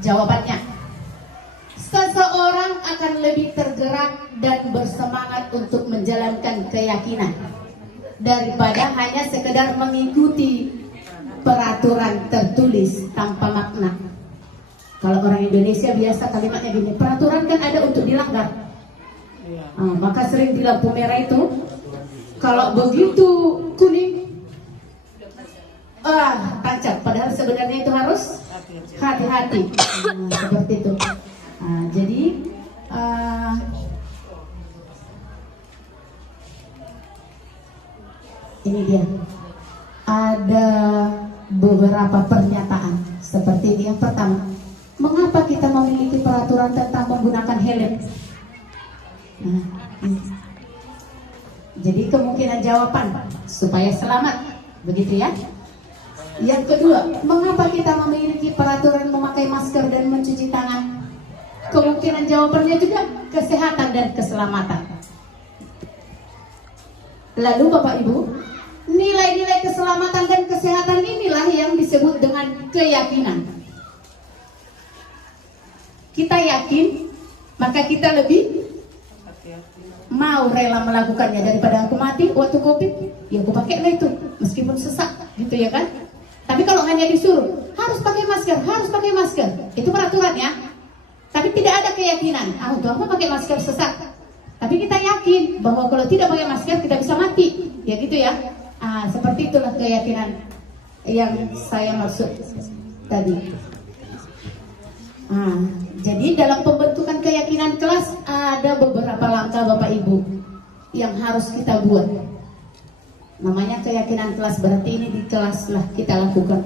Jawabannya, seseorang akan lebih tergerak dan bersemangat untuk menjalankan keyakinan daripada hanya sekedar mengikuti peraturan tertulis tanpa makna. Kalau orang Indonesia biasa kalimatnya gini, peraturan kan ada untuk dilanggar. Maka sering di lampu merah itu, kalau begitu kuning, tancap. Padahal sebenarnya itu harus hati-hati. Seperti itu. Jadi ini dia. Ada beberapa pernyataan seperti ini. Yang pertama, mengapa kita memiliki peraturan tentang menggunakan helm? Jadi kemungkinan jawaban supaya selamat, begitu ya. Yang kedua, mengapa kita memiliki peraturan memakai masker dan mencuci tangan? Kemungkinan jawabannya juga kesehatan dan keselamatan. Lalu Bapak Ibu, nilai-nilai keselamatan dan kesehatan inilah yang disebut dengan keyakinan. Kita yakin, maka kita lebih mau rela melakukannya daripada aku mati waktu COVID, ya aku pakai lah itu meskipun sesak, gitu ya kan? Tapi kalau hanya disuruh harus pakai masker, itu peraturan ya. Tapi tidak ada keyakinan. Untuk apa pakai masker sesak? Tapi kita yakin bahwa kalau tidak pakai masker kita bisa mati, ya gitu ya. Seperti itulah keyakinan yang saya maksud tadi. Jadi dalam pembentukan keyakinan kelas ada beberapa langkah Bapak Ibu yang harus kita buat. Namanya keyakinan kelas, berarti ini di kelas lah kita lakukan.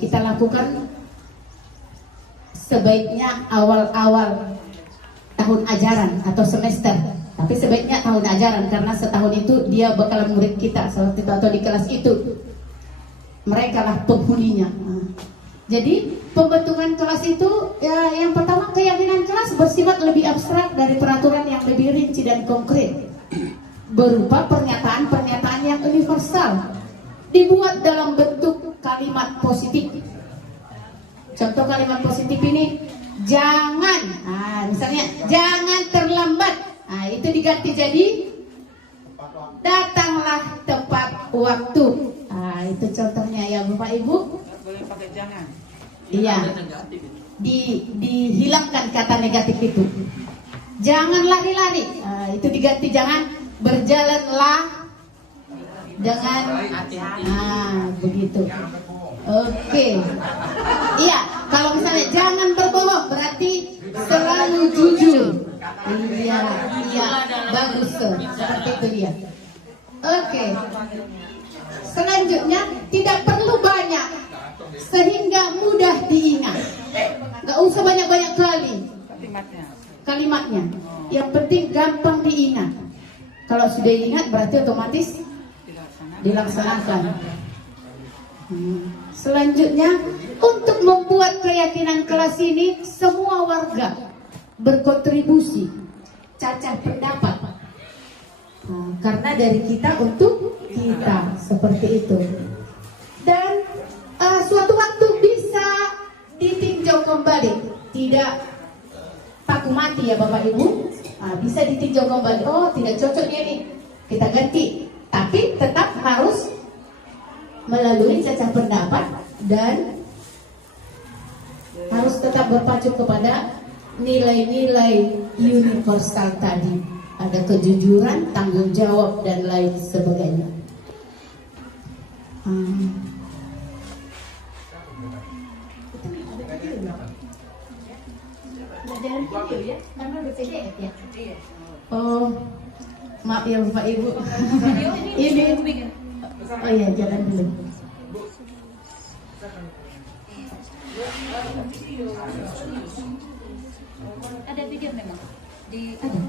Kita lakukan sebaiknya awal-awal tahun ajaran atau semester. Tapi sebaiknya tahun ajaran karena setahun itu dia bakalan murid kita atau di kelas itu. Mereka lah penghuninya. Jadi pembentukan kelas itu ya, yang pertama keyakinan kelas bersifat lebih abstrak dari peraturan yang lebih rinci dan konkret, berupa pernyataan-pernyataan yang universal, dibuat dalam bentuk kalimat positif. Contoh kalimat positif ini, jangan, misalnya jangan terlambat, itu diganti jadi datanglah tepat waktu. Itu contohnya ya Bapak Ibu. Boleh pakai jangan. Iya. Dihilangkan kata negatif itu. Jangan lari-lari. Itu diganti jangan berjalanlah dengan hati-hati. Begitu. Oke. Iya, kalau misalnya jangan berbohong berarti selalu jujur. Iya, bagus tuh. Seperti itu dia. Oke. Selanjutnya tidak perlu banyak sehingga mudah diingat. Gak usah banyak-banyak kali kalimatnya. Yang penting gampang diingat. Kalau sudah diingat berarti otomatis dilaksanakan. Selanjutnya, untuk membuat keyakinan kelas ini, semua warga berkontribusi, cacah pendapat. Nah, karena dari kita untuk kita, seperti itu. Dan suatu waktu bisa ditinjau kembali, tidak paku mati ya Bapak Ibu. Bisa ditinjau kembali, oh tidak cocok ini, kita ganti. Tapi tetap harus melalui cacah pendapat dan harus tetap berpacu kepada nilai-nilai universal tadi. Ada kejujuran, tanggung jawab, dan lain sebagainya. Jalan video ya, karena udah PDF ya. Oh, maaf ya Bapak Ibu. Video ini Oh iya, jalan dulu. ada video memang di Ada.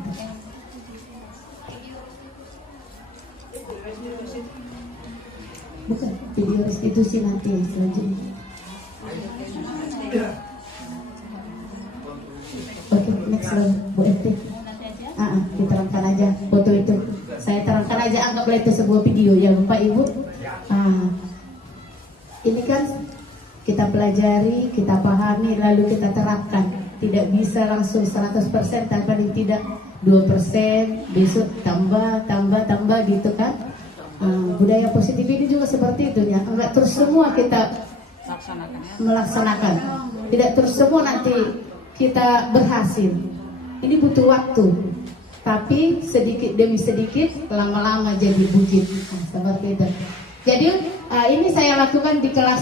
Bukan, video restitusi nanti selanjutnya. Oke, next slide, Bu FT. Diterangkan aja foto itu. Saya terangkan aja, anggaplah itu sebuah video ya Bapak Ibu. Ini kan kita pelajari, kita pahami, lalu kita terapkan. Tidak bisa langsung 100%, tapi paling tidak 2%, besok tambah gitu kan. Budaya positif ini juga seperti itu ya. Enggak terus semua kita melaksanakan. Tidak terus semua nanti kita berhasil. Ini butuh waktu. Tapi sedikit demi sedikit, lama-lama jadi bukit. Seperti itu. Jadi ini saya lakukan di kelas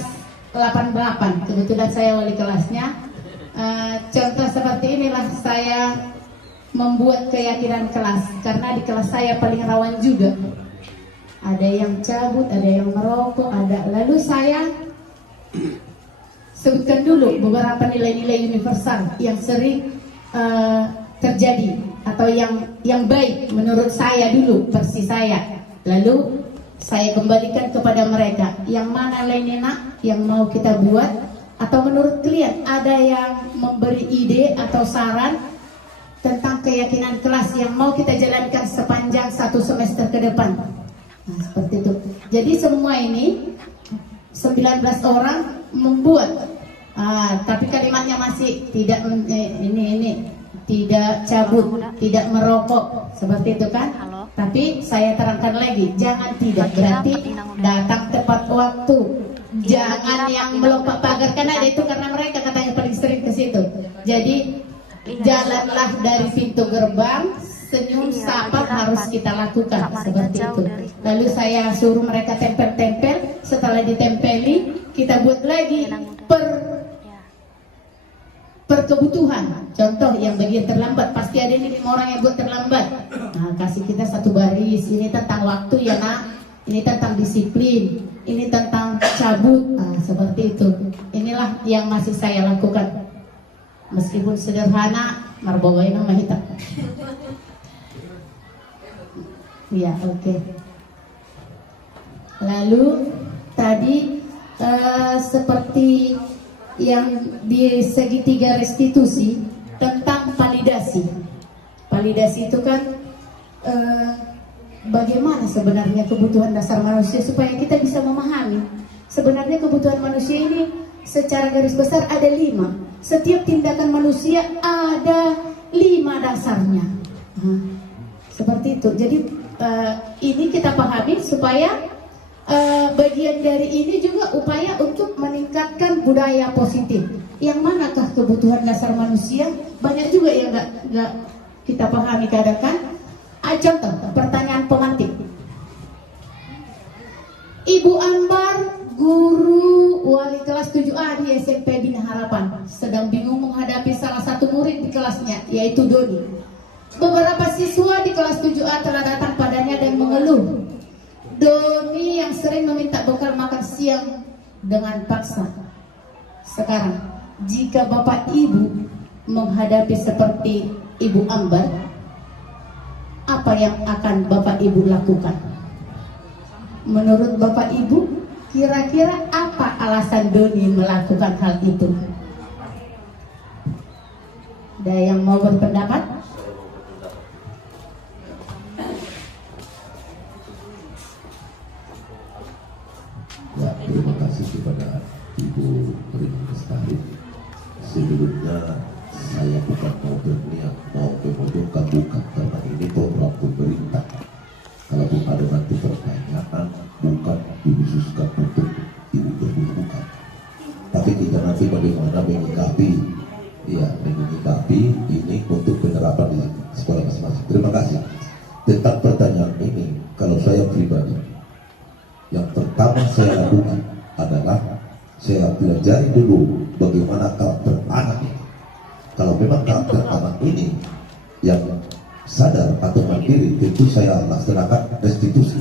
88. Kebetulan saya wali kelasnya. Contoh seperti inilah saya membuat keyakinan kelas. Karena di kelas saya paling rawan juga. Ada yang cabut, ada yang merokok, ada. Lalu saya sebutkan dulu beberapa nilai-nilai universal yang sering terjadi atau yang baik menurut saya dulu, versi saya. Lalu saya kembalikan kepada mereka, yang mana lainnya nak yang mau kita buat, atau menurut kalian ada yang memberi ide atau saran tentang keyakinan kelas yang mau kita jalankan sepanjang 1 semester ke depan. Nah, seperti itu. Jadi semua ini 19 orang membuat, tapi kalimatnya masih tidak ini tidak cabut, tidak merokok, seperti itu kan? Tapi saya terangkan lagi, jangan tidak berarti datang tepat waktu, jangan yang melompat pagar, karena ada itu karena mereka katanya paling sering ke situ. Jadi jalanlah dari pintu gerbang, senyum sapa harus kita lakukan seperti itu. Lalu saya suruh mereka tempel-tempel, setelah ditempeli kita buat lagi per kebutuhan. Contoh yang bagian terlambat, pasti ada ini 5 orang yang buat terlambat. Nah, kasih kita 1 baris. Ini tentang waktu ya nak. Ini tentang disiplin. Ini tentang cabut. Nah, seperti itu. Inilah yang masih saya lakukan. Meskipun sederhana, marbogai nama hitam. Ya, oke. Lalu tadi seperti yang di segitiga restitusi tentang validasi. Validasi itu kan bagaimana sebenarnya kebutuhan dasar manusia supaya kita bisa memahami. Sebenarnya kebutuhan manusia ini secara garis besar ada 5. Setiap tindakan manusia ada 5 dasarnya. Seperti itu. Jadi ini kita pahami supaya bagian dari ini juga upaya untuk meningkatkan budaya positif. Yang manakah kebutuhan dasar manusia? Banyak juga yang nggak kita pahami kadang kan. Contoh pertanyaan pemantik. Ibu Ambar, guru wali kelas 7A di SMP Bina Harapan, sedang bingung menghadapi salah satu murid di kelasnya, yaitu Doni. Beberapa siswa di kelas 7A telah datang padanya dan mengeluh. Doni yang sering meminta bekal makan siang dengan paksa. Sekarang, jika Bapak Ibu menghadapi seperti Ibu Ambar, apa yang akan Bapak Ibu lakukan? Menurut Bapak Ibu, kira-kira apa apa alasan Doni melakukan hal itu? Ada yang mau berpendapat? Ya, terima kasih kepada Ibu Rina Lestari. Sebelumnya saya bukan mau berniat mau memojokkan, bukan, karena ini program pemerintah. Kalaupun ada nanti pertanyaan, bukan dikhususkan untuk Ibu Doni, bukan. Tapi kita nanti bagaimana menyikapi, ya, menyikapi ini untuk penerapan di sekolah masing-masing. Terima kasih. Tentang pertanyaan ini, kalau saya pribadi, yang pertama saya lakukan adalah saya pelajari dulu bagaimana karakter anak ini. Kalau memang karakter anak ini yang sadar atau mandiri, tentu saya laksanakan restitusi.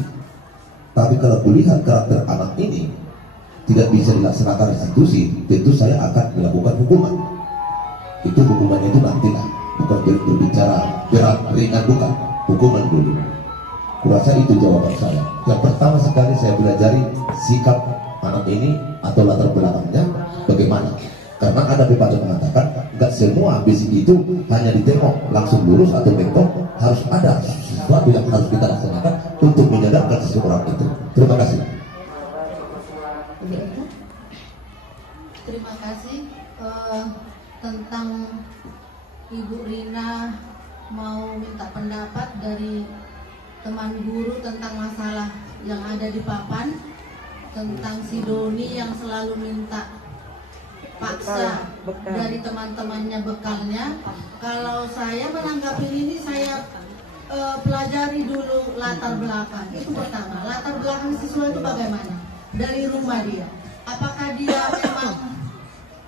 Tapi kalau kulihat karakter anak ini tidak bisa dilaksanakan restitusi, tentu saya akan melakukan hukuman. Itu hukumannya itu nantilah, bukan berbicara berat ringan, bukan, hukuman dulu. Kurasa itu jawaban saya. Yang pertama sekali saya pelajari sikap anak ini atau latar belakangnya bagaimana. Karena ada pepatah mengatakan nggak semua basic itu hanya ditengok langsung lurus atau mentok, harus ada sesuatu yang harus kita laksanakan untuk menyadarkan seseorang itu. Terima kasih. Terima kasih. Tentang Ibu Rina mau minta pendapat dari teman guru tentang masalah yang ada di papan, tentang si Doni yang selalu minta paksa dari teman-temannya bekalnya. Kalau saya menanggapi ini, saya pelajari dulu latar belakang. Itu pertama, latar belakang siswa itu bagaimana dari rumah dia. Apakah dia memang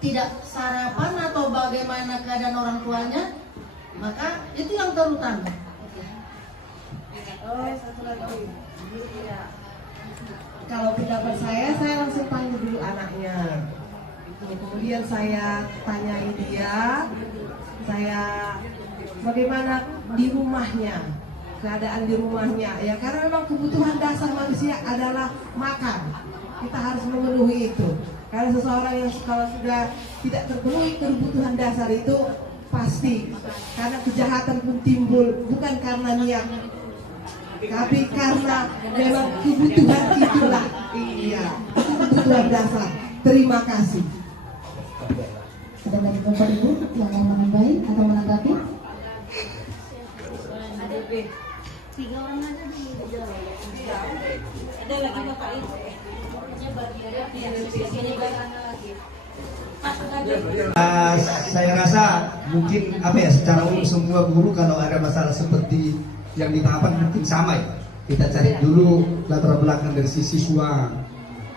tidak sarapan atau bagaimana keadaan orang tuanya? Maka itu yang terutama. Satu lagi. Kalau pendapat saya langsung panggil dulu anaknya. Kemudian saya tanyai dia, saya bagaimana di rumahnya, keadaan di rumahnya. Ya, karena memang kebutuhan dasar manusia adalah makan. Kita harus memenuhi itu. Karena seseorang yang kalau sudah tidak terpenuhi kebutuhan dasar itu pasti, karena kejahatan pun timbul bukan karena niat, tapi karena memang kebutuhan itulah. Iya, kebutuhan dasar. Terima kasih. Ada dari Bapak Ibu yang mau menambahi atau menanggapi? Tiga orang aja dulu. Ada lagi Bapak Ibu. Saya rasa mungkin secara umum semua guru kalau ada masalah seperti yang di tahapan mungkin sama ya. Kita cari dulu latar belakang dari si siswa.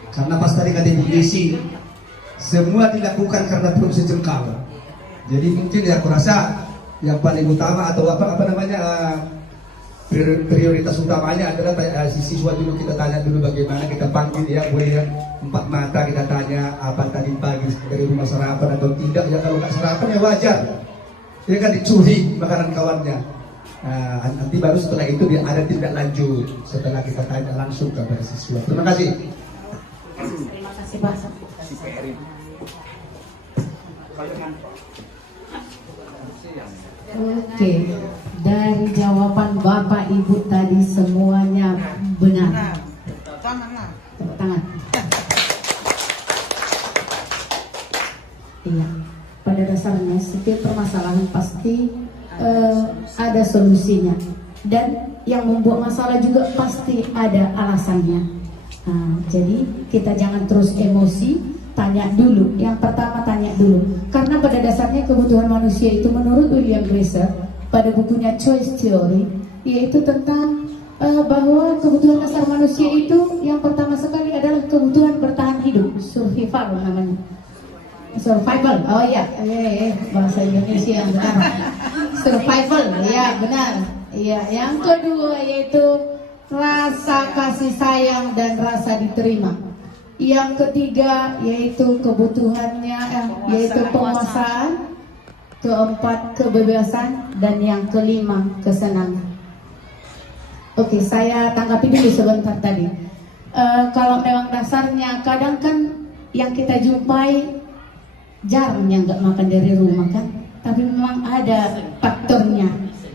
Karena pas tadi kata Ibu Desi, semua dilakukan karena belum sejengkal. Jadi mungkin ya aku rasa yang paling utama atau prioritas utamanya adalah si siswa dulu, kita tanya dulu bagaimana, kita panggil ya, boleh ya, 4 mata kita tanya apa tadi pagi dari rumah sarapan atau tidak. Ya kalau nggak sarapan ya wajar, dia kan dicuri makanan kawannya. Nah, nanti baru setelah itu dia ada tindak lanjut setelah kita tanya langsung kepada siswa. Terima kasih. Terima kasih Pak. Oke, dari jawaban Bapak Ibu tadi semuanya benar. Tepuk tangan. Iya, pada dasarnya setiap permasalahan pasti ada solusinya, dan yang membuat masalah juga pasti ada alasannya. Nah, jadi kita jangan terus emosi, tanya dulu. Yang pertama tanya dulu, karena pada dasarnya kebutuhan manusia itu menurut William Glasser pada bukunya Choice Theory, yaitu tentang bahwa kebutuhan dasar manusia itu yang pertama sekali adalah kebutuhan bertahan hidup, survival namanya. Survival, oh iya, bahasa Indonesia yang benar. Survival, ya benar. Iya, yang kedua yaitu rasa kasih sayang dan rasa diterima. Yang ketiga yaitu kebutuhannya, yaitu penguasaan. Keempat kebebasan, dan yang kelima kesenangan. Oke, saya tanggapi dulu sebentar tadi. Kalau memang dasarnya kadang kan yang kita jumpai jarang yang nggak makan dari rumah kan, tapi memang ada faktornya,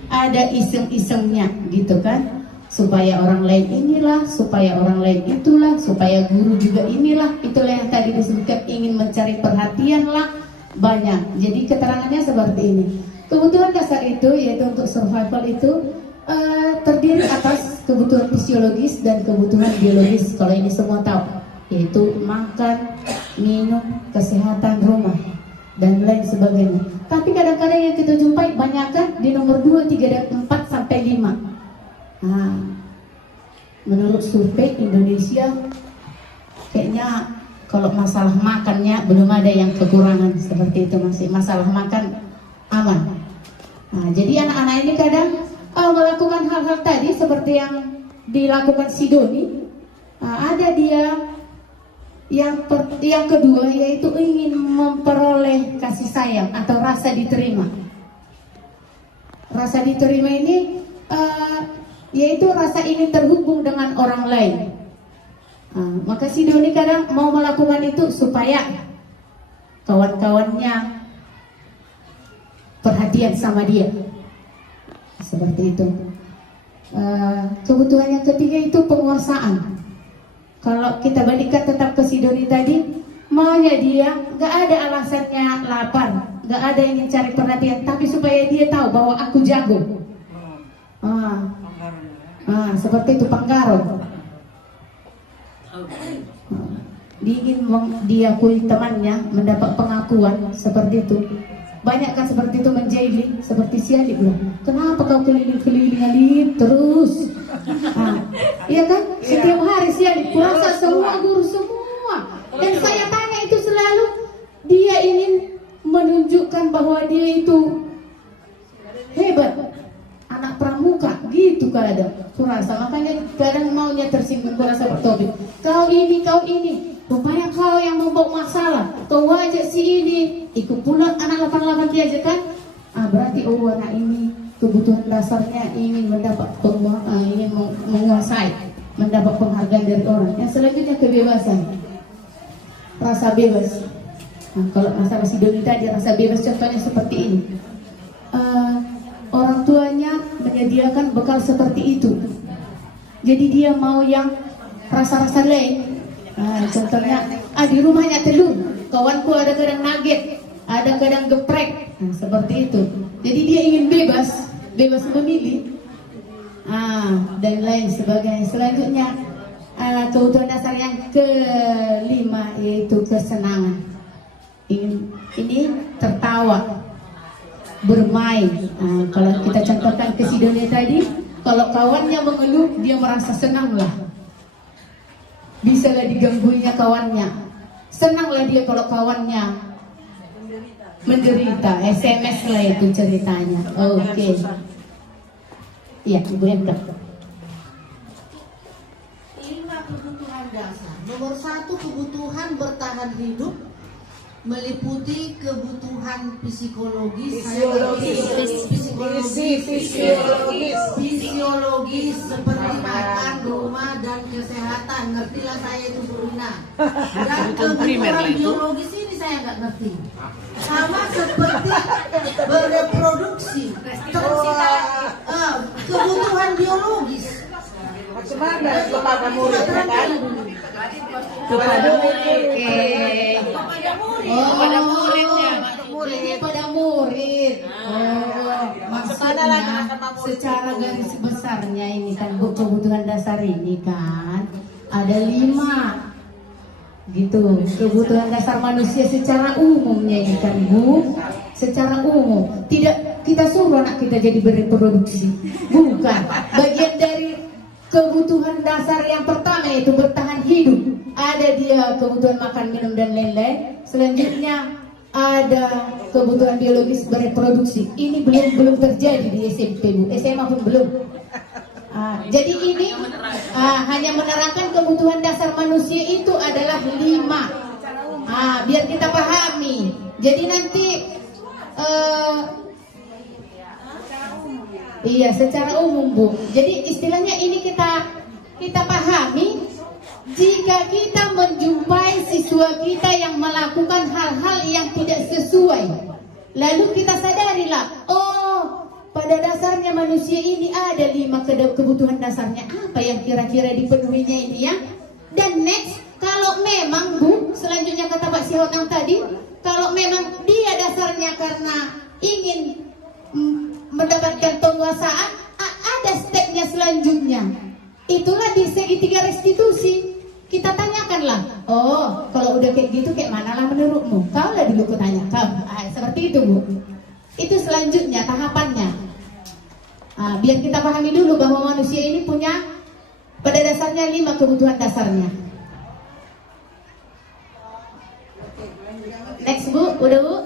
ada iseng-isengnya gitu kan, supaya orang lain inilah, supaya orang lain itulah, supaya guru juga inilah, itulah yang tadi disebutkan, ingin mencari perhatian lah, banyak. Jadi keterangannya seperti ini. Kebutuhan dasar itu yaitu untuk survival itu terdiri atas kebutuhan fisiologis dan kebutuhan biologis. Kalau ini semua tahu, yaitu makan, minum, kesehatan rumah dan lain sebagainya. Tapi kadang-kadang yang kita jumpai banyakkan di nomor 2, 3, dan 4 sampai 5. Nah, menurut survei Indonesia kayaknya kalau masalah makannya belum ada yang kekurangan seperti itu, masih masalah makan aman. Nah, jadi anak-anak ini kadang melakukan hal-hal tadi seperti yang dilakukan si Doni. Nah, ada dia yang kedua yaitu ingin memperoleh kasih sayang atau rasa diterima. Rasa diterima ini yaitu rasa ingin terhubung dengan orang lain. Maka si Doni kadang mau melakukan itu supaya kawan-kawannya perhatian sama dia, seperti itu. Kebutuhan yang ketiga itu penguasaan. Kalau kita bandingkan tetap ke si Doni tadi, maunya dia gak ada alasannya lapar, gak ada ingin cari perhatian, tapi supaya dia tahu bahwa aku jago. Seperti itu Panggaro. Ingin diakui temannya, mendapat pengakuan seperti itu. Banyak kan seperti itu menjadi seperti si adik bilang, kenapa kau keliling-keliling Alif terus? Iya kan? Setiap hari si adik kurasa semua guru semua. Dan saya tanya itu selalu, dia ingin menunjukkan bahwa dia itu hebat, anak pramuka gitu kadang kurasa. Makanya kadang maunya tersinggung kurasa bertopik. Kau ini. Rupanya kau yang membawa masalah. Kau ajak si ini, ikut pula anak 88 diajak kan? Berarti anak ini kebutuhan dasarnya ingin mendapat ingin menguasai, mendapat penghargaan dari orang. Yang selanjutnya kebebasan, rasa bebas. Kalau masalah si Doni tadi rasa bebas contohnya seperti ini. Orang tuanya menyediakan bekal seperti itu. Jadi dia mau yang rasa-rasa lain. Contohnya, di rumahnya telur, kawanku ada kadang nugget, ada kadang geprek, seperti itu. Jadi dia ingin bebas memilih, dan lain sebagainya. Selanjutnya, kebutuhan dasar yang kelima yaitu kesenangan. Ini tertawa, bermain. Kalau kita contohkan ke si Doni tadi, kalau kawannya mengeluh, dia merasa senang lah. Bisa lah diganggunya kawannya. Senanglah dia kalau kawannya menderita. SMS lah itu ceritanya. Oke. Iya, Ibu Emka. 5 kebutuhan dasar. Nomor 1, kebutuhan bertahan hidup meliputi kebutuhan fisiologis seperti makan, rumah, dan kesehatan. Ngertilah saya itu Bu Rina. Dan kebutuhan biologis ini saya nggak ngerti. Sama seperti bereproduksi. Kebutuhan biologis. Bagaimana kepada murid kan? Kepada murid. Kepada muridnya. Ini pada murid. Maksudnya secara garis besarnya ini kan kebutuhan dasar ini kan ada 5 gitu. Kebutuhan dasar manusia secara umumnya ini kan Bu, secara umum. Tidak kita suruh anak kita jadi bereproduksi, bukan. Bagian dari kebutuhan dasar yang pertama yaitu bertahan hidup. Ada dia kebutuhan makan, minum, dan lain-lain. Selanjutnya ada kebutuhan biologis bereproduksi. Ini belum terjadi di SMP Bu, SMA pun belum. Jadi ini hanya menerangkan kebutuhan dasar manusia itu adalah 5. Biar kita pahami. Jadi nanti iya secara umum Bu. Jadi istilahnya ini kita pahami. Jika kita menjumpai siswa kita yang melakukan hal-hal yang tidak sesuai, lalu kita sadarilah, oh, pada dasarnya manusia ini ada 5 kebutuhan dasarnya. Apa yang kira-kira dipenuhinya ini ya? Dan next, kalau memang Bu, selanjutnya kata Pak Sihotang tadi, kalau memang dia dasarnya karena ingin mendapatkan penguasaan, ada stepnya selanjutnya. Itulah di segitiga restitusi. Kita tanyakanlah, oh kalau udah kayak gitu kayak mana lah menurutmu? Kau lah dulu kutanya, kau. Seperti itu Bu. Itu selanjutnya tahapannya. Biar kita pahami dulu bahwa manusia ini punya pada dasarnya 5 kebutuhan dasarnya. Next Bu, udah Bu?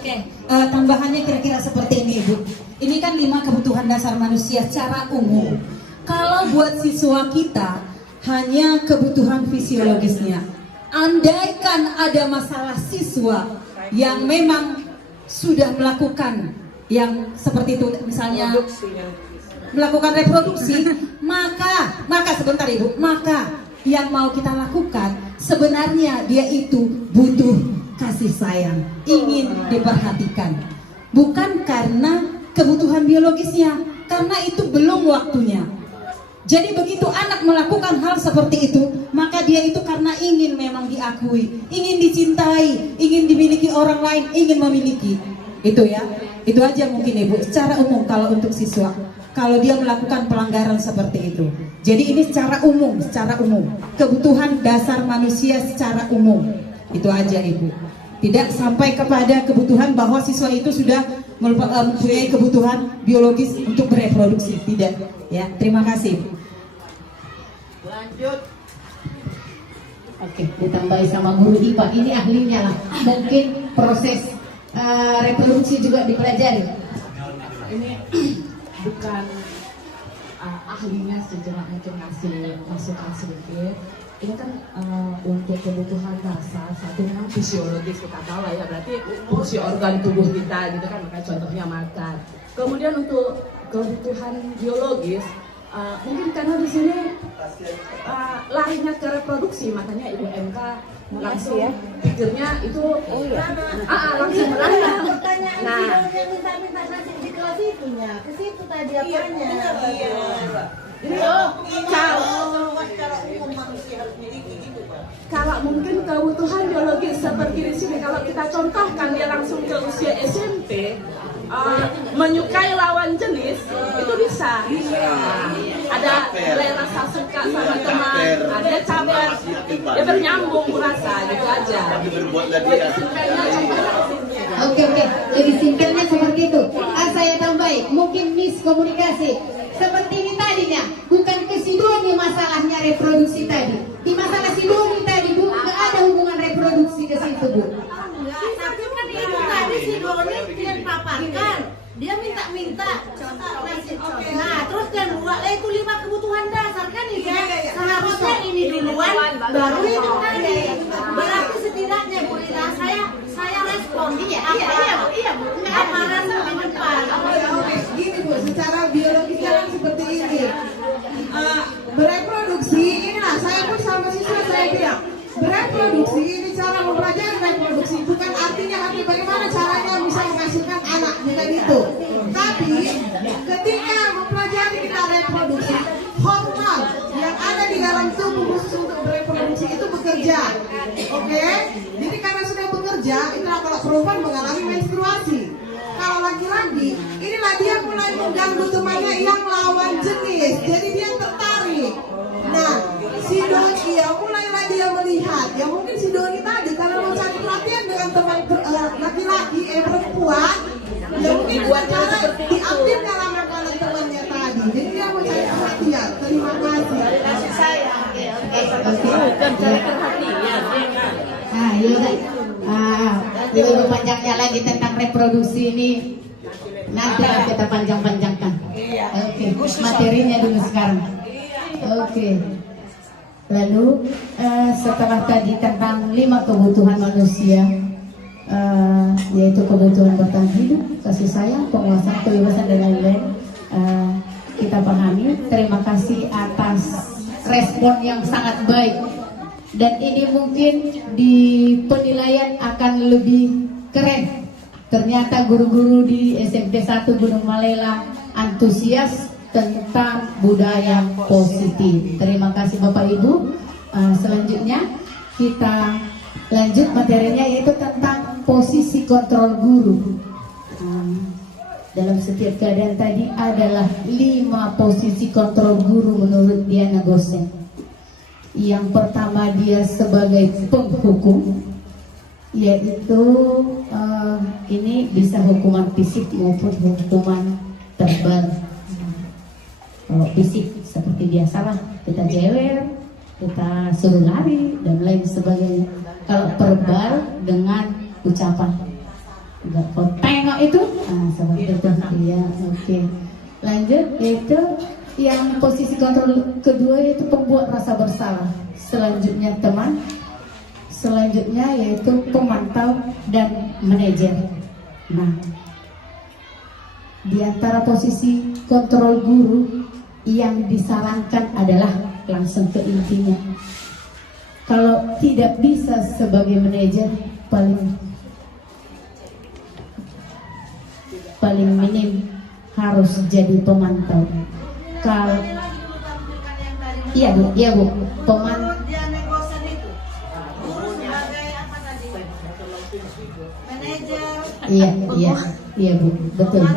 Oke, tambahannya kira-kira seperti ini Bu. Ini kan 5 kebutuhan dasar manusia secara umum. Kalau buat siswa kita hanya kebutuhan fisiologisnya. Andaikan ada masalah siswa yang memang sudah melakukan yang seperti itu, misalnya melakukan reproduksi, maka sebentar Ibu, maka yang mau kita lakukan sebenarnya dia itu butuh kasih sayang, ingin diperhatikan, bukan karena kebutuhan biologisnya, karena itu belum waktunya. Jadi begitu anak melakukan hal seperti itu, maka dia itu karena ingin memang diakui, ingin dicintai, ingin dimiliki orang lain, ingin memiliki. Itu ya, itu aja mungkin Ibu. Secara umum kalau untuk siswa, kalau dia melakukan pelanggaran seperti itu. Jadi ini secara umum, kebutuhan dasar manusia secara umum. Itu aja Ibu. Tidak sampai kepada kebutuhan bahwa siswa itu sudah mempunyai kebutuhan biologis untuk bereproduksi. Tidak. Ya, terima kasih. Lanjut. Oke, ditambahi sama guru IPA. Ini ahlinya lah. Mungkin proses reproduksi juga dipelajari. Ini bukan ahlinya sejenak, mungkin ngasih masukan sedikit. Ini kan untuk kebutuhan dasar, satu memang fisiologis kita tahu lah ya, berarti fungsi organ tubuh kita gitu kan, makanya contohnya makan. Kemudian untuk kebutuhan biologis, mungkin karena di sini larinya ke reproduksi, makanya Ibu MK langsung pikirnya itu langsung merancang. Nah, minta nasi di kelas itunya, ke situ tadi apanya? Kalau mungkin kebutuhan biologis seperti di sini, kalau kita contohkan dia langsung ke usia SMP, menyukai lawan jenis itu bisa. Ada mulai rasa suka sama teman, ada cabar, dia bernyambung merasa gitu aja. Oke, lebih simpelnya seperti itu. Saya tambahin, mungkin miskomunikasi. Seperti ini tadinya, bukan ke Sidoni masalahnya reproduksi tadi. Di masalah Sidoni tadi Bu, nggak ada hubungan reproduksi ke situ Bu. Tapi kan itu tadi si Doni dia paparkan, dia minta. Nah, terus kan buat itu 5 kebutuhan dasar kan ya. Seharusnya ini duluan, baru itu tadi. Berarti setidaknya Bu Rina, saya respon. Iya Bu. Amaran lebih depan. Gini Bu, secara biologis kan seperti ini. Bereproduksi, inilah saya pun sama siswa saya bilang, bereproduksi ini cara mempelajari reproduksi, bukan artinya nanti bagaimana caranya bisa menghasilkan anak, bukan itu. Tapi ketika mempelajari kita reproduksi, hormon yang ada di dalam tubuh khusus untuk bereproduksi itu bekerja. Oke? Jadi karena sudah bekerja, itulah kalau perempuan mengalami menstruasi. Kalau laki-laki, inilah dia mulai mengganggu temannya yang lawan jenis. Jadi dia tertarik. Nah, si Doni mulailah dia melihat. Ya mungkin si Doni tadi kalau mau cari perhatian dengan teman laki-laki, perempuan, ya mungkin dengan cara diambil dalam makanan temannya tadi. Jadi dia mau cari perhatian. Terima kasih. Kasih sayang. bukan cari perhatian. Lebih panjangnya lagi tentang reproduksi ini nanti kita panjang-panjangkan. Oke, materinya dulu sekarang. Oke. Lalu setelah tadi tentang 5 kebutuhan manusia, yaitu kebutuhan bertahan hidup, kasih sayang, penguasaan, kebebasan dan lain-lain, kita pahami. Terima kasih atas respon yang sangat baik. Dan ini mungkin di penilaian akan lebih keren. Ternyata guru-guru di SMP 1 Gunung Malela antusias tentang budaya positif. Terima kasih Bapak Ibu. Selanjutnya kita lanjut materinya, yaitu tentang posisi kontrol guru. Dalam setiap keadaan tadi adalah 5 posisi kontrol guru menurut Diana Gosen. Yang pertama, dia sebagai penghukum, yaitu ini bisa hukuman fisik maupun hukuman verbal. Kalau fisik seperti biasalah, kita jewer, kita suruh lari dan lain sebagainya. Kalau verbal dengan ucapan, enggak kau tengok itu, seperti itu. Ya, oke. Lanjut, yaitu yang posisi kontrol kedua, yaitu pembuat rasa bersalah. Selanjutnya teman. Selanjutnya yaitu pemantau dan manajer. Nah, di antara posisi kontrol guru yang disarankan adalah langsung ke intinya. Kalau tidak bisa sebagai manajer, paling minim harus jadi pemantau. Kalau iya bu, pemantau. Diana Gosen itu guru sebagai apa tadi? Manajer. Iya bu, betul.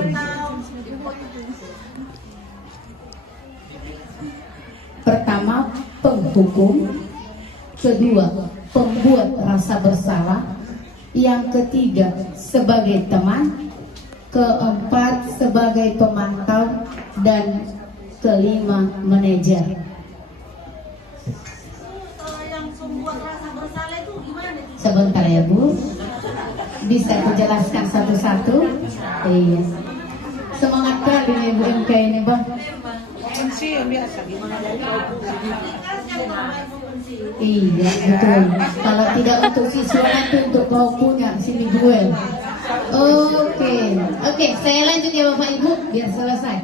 Pertama, penghukum. Kedua, pembuat rasa bersalah. Yang ketiga, sebagai teman. Keempat, sebagai pemantau. Dan kelima, manajer. Kalau yang pembuat rasa bersalah itu gimana? Sebentar ya Bu, bisa aku jelaskan satu-satu. Iya, semangat kali nih Bu MK ini Bang. Iya betul. Kalau tidak untuk siswa, nanti untuk kau punya sini duel. Oke, saya lanjut ya Bapak Ibu biar selesai.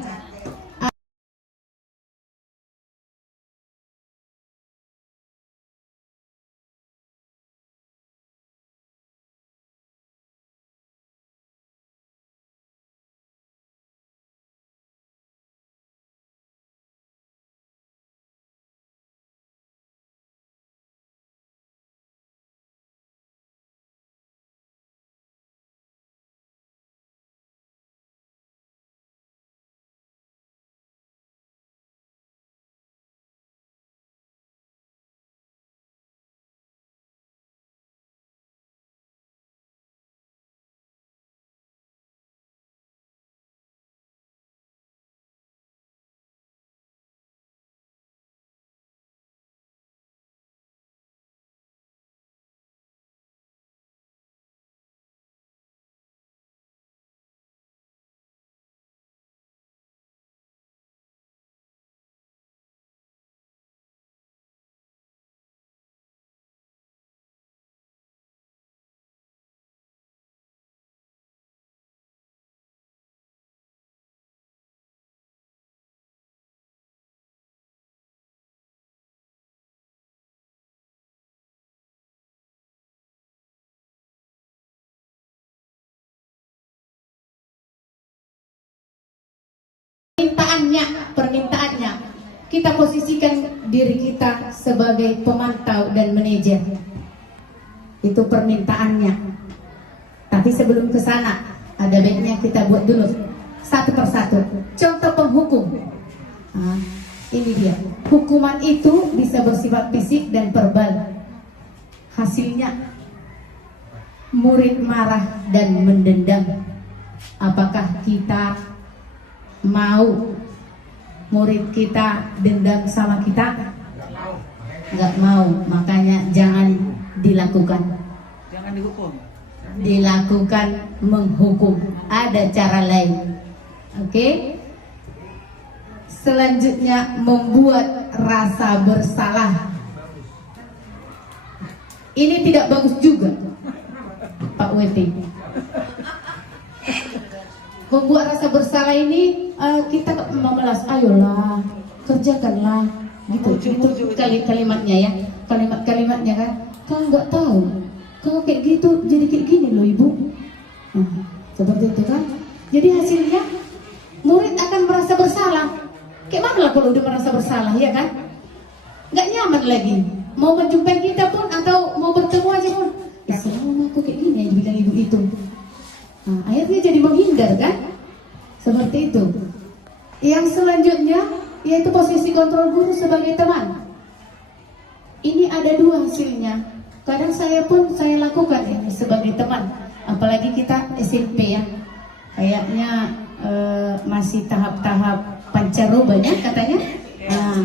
Permintaannya kita posisikan diri kita sebagai pemantau dan manajer. Itu permintaannya. Tapi sebelum ke sana, ada baiknya kita buat dulu satu persatu. Contoh penghukum. Ini dia. Hukuman itu bisa bersifat fisik dan verbal. Hasilnya murid marah dan mendendam. Apakah kita mau murid kita dendam sama kita? Nggak mau, makanya jangan dilakukan. Jangan dihukum. Dilakukan menghukum. Ada cara lain. Oke? Selanjutnya, membuat rasa bersalah. Ini tidak bagus juga, Pak Weti. Membuat rasa bersalah ini kita memelas, ayolah, kerjakanlah. gitu. Itu kalimatnya ya, kalimatnya kan. Kau nggak tahu, kau kayak gitu jadi kayak gini loh ibu. Seperti itu kan. Jadi hasilnya murid akan merasa bersalah. Kayak mana lah kalau udah merasa bersalah, ya kan? Nggak nyaman lagi. Mau menjumpai kita pun atau mau bertemu aja pun, selama aku kayak gini yang dibilang ibu itu. Akhirnya jadi menghindar kan? Seperti itu. Yang selanjutnya yaitu posisi kontrol guru sebagai teman. Ini ada dua hasilnya. Kadang saya lakukan ini sebagai teman. Apalagi kita SMP ya. Kayaknya masih tahap-tahap pancarobanya katanya,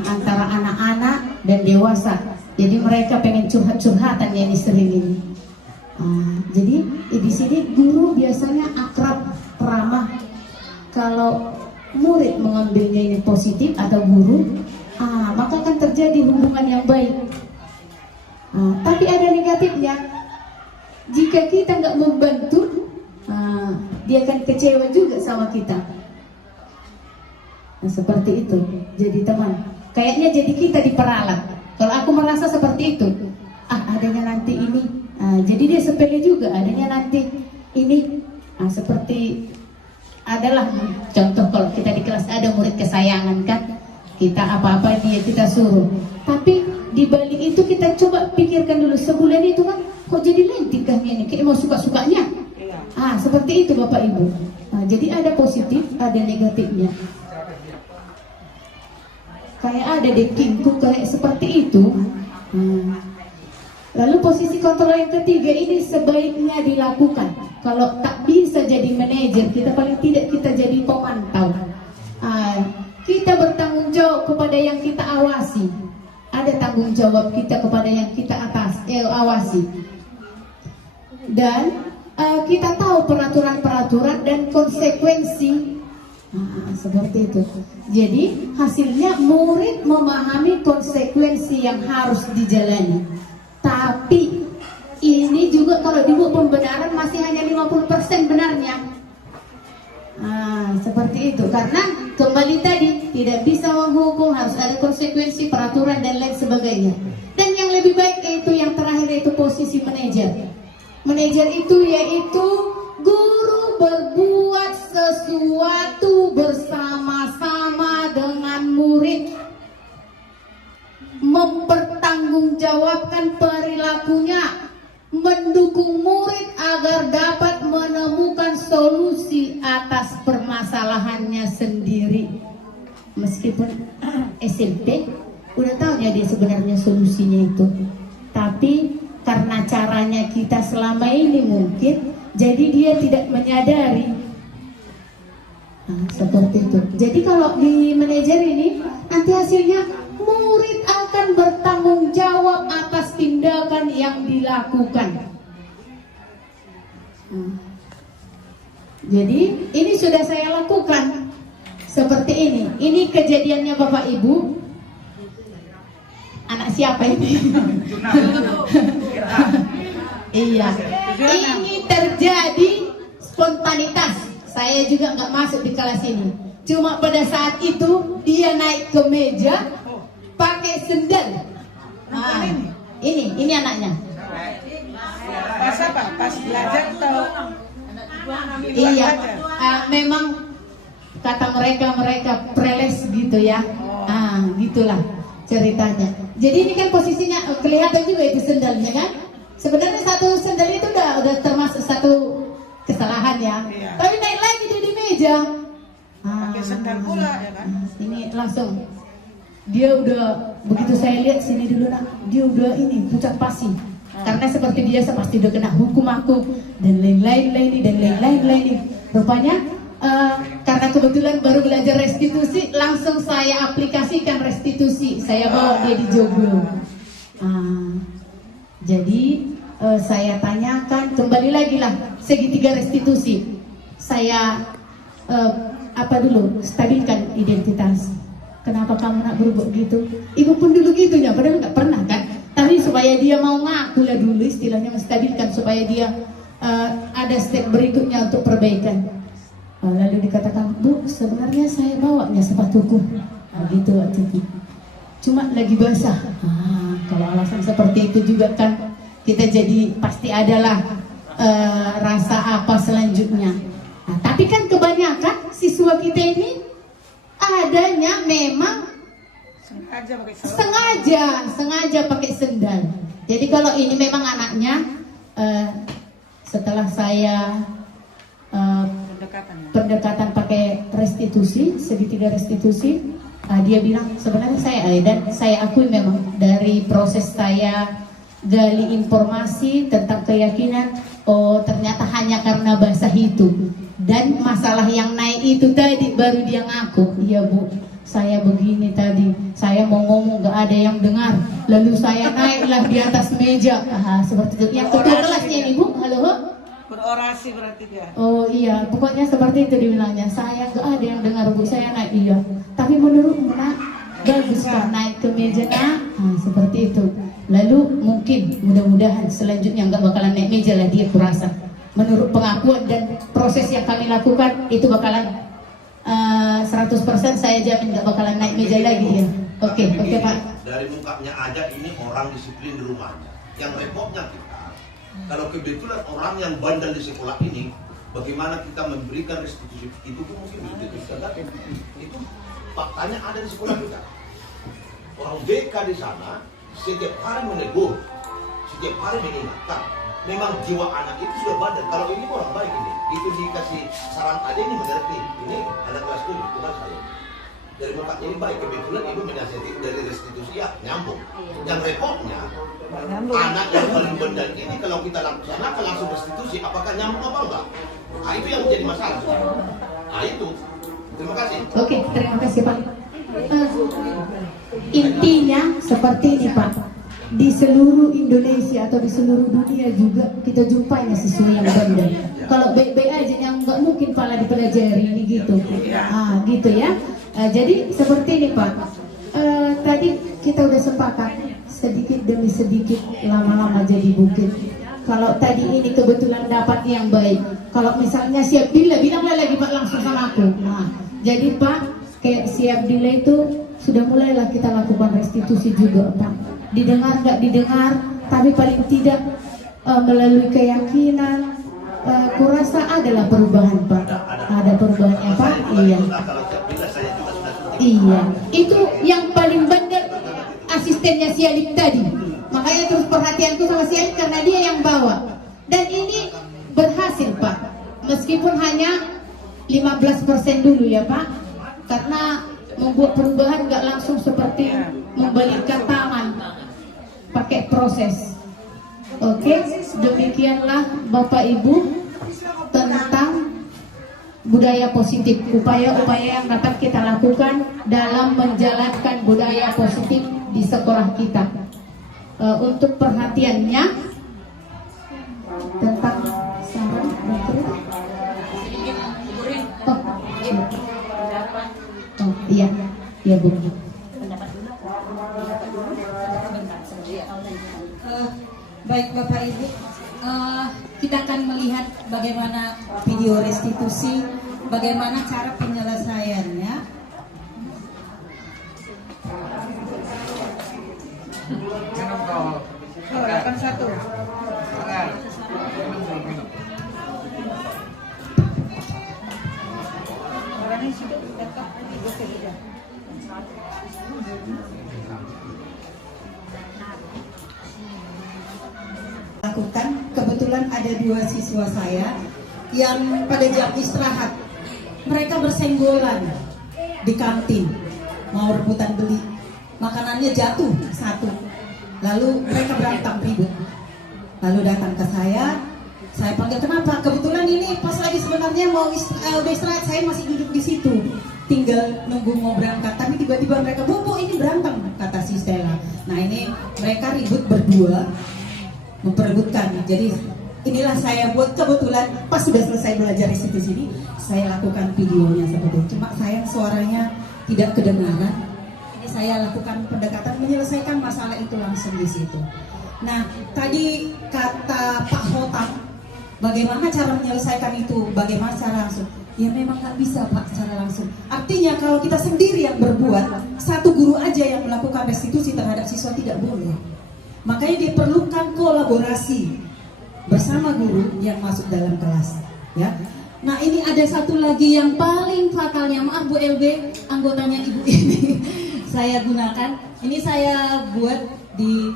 antara anak-anak dan dewasa. Jadi mereka pengen curhat-curhatan ya ini sering ini. Jadi di sini guru biasanya akrab, ramah. Kalau murid mengambilnya ini positif atau guru, maka akan terjadi hubungan yang baik. Tapi ada negatifnya. Jika kita nggak membantu, dia akan kecewa juga sama kita. Seperti itu. Jadi teman, kayaknya jadi kita diperalat. Kalau aku merasa seperti itu, adanya nanti ini, jadi dia sepele juga. Adanya nanti ini, seperti adalah contoh kalau kita di kelas ada murid kesayangan kan, kita apa-apa dia kita suruh. Tapi di balik itu kita coba pikirkan dulu, sebulan itu kan kok jadi lentik kan ini, kayak mau suka-sukanya. Seperti itu Bapak Ibu. Jadi ada positif, ada negatifnya. Kayak ada dekingku kayak seperti itu. Lalu posisi kontrol yang ketiga ini sebaiknya dilakukan. Kalau tak bisa jadi manajer, kita paling tidak kita jadi pemantau. Kita bertanggung jawab kepada yang kita awasi. Ada tanggung jawab kita kepada yang kita awasi. Dan kita tahu peraturan-peraturan dan konsekuensi. Seperti itu. Jadi hasilnya murid memahami konsekuensi yang harus dijalani. Tapi ini juga kalau dibuat pembenaran masih hanya 50% benarnya. Seperti itu. Karena kembali tadi tidak bisa menghukum, harus ada konsekuensi, peraturan dan lain sebagainya. Dan yang lebih baik itu yang terakhir yaitu posisi manajer. Manajer itu yaitu guru berbuat sesuatu bersama-sama dengan murid, mempertanggungjawabkan perilakunya, mendukung murid agar dapat menemukan solusi atas permasalahannya sendiri. Meskipun SMP udah tahu ya dia sebenarnya solusinya itu, tapi karena caranya kita selama ini mungkin, jadi dia tidak menyadari. Seperti itu. Jadi kalau di manajer ini nanti hasilnya murid akan bertanggung jawab atas tindakan yang dilakukan. Jadi ini sudah saya lakukan seperti ini. Ini kejadiannya Bapak Ibu. Anak siapa ini? Iya. Ini terjadi spontanitas. Saya juga nggak masuk di kelas ini. Cuma pada saat itu dia naik ke meja pakai sendal. Ini anaknya. Pas apa? Pas belajar atau? Iya. Memang kata mereka preles gitu ya. Gitulah ceritanya. Jadi ini kan posisinya kelihatan juga itu sendalnya kan. Sebenarnya satu sendal itu udah termasuk satu kesalahan ya. Tapi naik lagi dia di meja. Pakai sendal pula ya kan. Ini langsung dia udah, begitu saya lihat sini dulu nak, dia udah ini pucat pasi. Karena seperti biasa pasti udah kena hukum aku dan lain-lain. Rupanya karena kebetulan baru belajar restitusi, langsung saya aplikasikan restitusi. Saya bawa dia di Joglo. Jadi saya tanyakan kembali lagi lah segitiga restitusi. Saya stabilkan identitas. Kenapa kamu nak berbuat gitu? Ibu pun dulu gitunya, padahal nggak pernah kan. Tapi supaya dia mau ngaku lah dulu, istilahnya menstabilkan supaya dia ada step berikutnya untuk perbaikan. Lalu dikatakan, Bu, sebenarnya saya bawanya sepatuku. Gitu waktu itu. cuma lagi basah. Kalau alasan seperti itu juga kan kita jadi pasti adalah rasa apa selanjutnya. Nah, tapi kan kebanyakan siswa kita ini adanya memang sengaja pakai sendal. Jadi kalau ini memang anaknya setelah saya pendekatan pakai restitusi, segitiga restitusi, dia bilang sebenarnya saya akui memang dari proses saya gali informasi tentang keyakinan, oh ternyata hanya karena basah itu dan masalah yang naik itu tadi baru dia ngaku, iya Bu, saya begini tadi, saya mau ngomong gak ada yang dengar, lalu saya naiklah di atas meja, seperti itu. Yang ketua kelasnya ini Bu, halo? Berorasi berarti dia. Oh iya, pokoknya seperti itu dibilangnya. Saya gak ada yang dengar Bu, saya naik iya. Tapi menurutmu nak, bagus kan naik ke meja nak? Seperti itu. Lalu mungkin mudah-mudahan selanjutnya nggak bakalan naik meja lah dia kurasa. Menurut pengakuan dan proses yang kami lakukan itu bakalan 100% saya jamin nggak bakalan naik meja lagi ya. Oke Pak. Dari mukanya aja ini orang disiplin di rumahnya. Yang repotnya kita, kalau kebetulan orang yang bandel di sekolah ini, bagaimana kita memberikan restitusi itu pun mungkin bisa itu faktanya ada di sekolah kita. Orang BK di sana setiap hari menegur, setiap hari mengingatkan. Memang jiwa anak itu sudah bandel. Kalau ini orang baik ini, itu dikasih saran aja ini mengerti. Ini anak kelas 7, kelas saya. Dari muka ini baik, kebetulan ibu menasihati dari restitusi ya nyambung. Yang repotnya, anak yang paling bandel ini kalau kita laksanakan langsung restitusi, apakah nyambung apa enggak? Nah itu yang menjadi masalah. Nah itu. Terima kasih. Oke, terima kasih Pak. Intinya seperti ini Pak, di seluruh Indonesia atau di seluruh dunia juga kita jumpainya siswa yang bandel. Kalau baik-baik aja yang nggak mungkin pala dipelajari ini gitu. Gitu ya. Jadi seperti ini Pak. Tadi kita udah sepakat sedikit demi sedikit lama-lama jadi bukit. Kalau tadi ini kebetulan dapat yang baik. Kalau misalnya siap dila, bilanglah lagi Pak langsung sama aku. Jadi Pak, kayak siap dila itu sudah mulailah kita lakukan restitusi juga Pak. Didengar nggak didengar, tapi paling tidak melalui keyakinan, kurasa adalah perubahan Pak. Ada perubahannya Pak. Iya. Iya. Itu yang paling bandel asistennya si Alif tadi. Makanya terus perhatianku sama si Alif karena dia yang bawa. Dan ini berhasil Pak. Meskipun hanya 15% dulu ya Pak. Karena membuat perubahan nggak langsung seperti membalikkan tangan, pakai proses. Oke, demikianlah Bapak Ibu tentang budaya positif, upaya-upaya yang dapat kita lakukan dalam menjalankan budaya positif di sekolah kita. Untuk perhatiannya tentang saran iya, iya Bu. Baik Bapak Ibu, kita akan melihat bagaimana video restitusi, bagaimana cara penyelesaiannya. Akan satu. Lakukan, kebetulan ada 2 siswa saya yang pada jam istirahat mereka bersenggolan di kantin, mau rebutan beli makanannya, jatuh satu, lalu mereka berantem ribut, lalu datang ke saya panggil kenapa, kebetulan ini pas lagi sebenarnya mau udah istirahat, saya masih duduk di situ tinggal nunggu mau berangkat, tapi tiba-tiba mereka bobo ini berantem, kata si Stella. Nah ini mereka ribut berdua memperebutkan. Jadi inilah saya buat, kebetulan pas sudah selesai belajar di sini saya lakukan videonya seperti itu. Cuma sayang suaranya tidak kedengaran. Ini saya lakukan pendekatan menyelesaikan masalah itu langsung di situ. Nah tadi kata Pak Hotam, bagaimana cara menyelesaikan itu, bagaimana cara langsung. Ya memang nggak bisa Pak secara langsung. Artinya kalau kita sendiri yang berbuat, satu guru aja yang melakukan restitusi terhadap siswa tidak boleh. Makanya diperlukan kolaborasi bersama guru yang masuk dalam kelas. Ya. Nah ini ada satu lagi yang paling fatalnya, maaf Bu LB, anggotanya Ibu ini saya gunakan. Ini saya buat di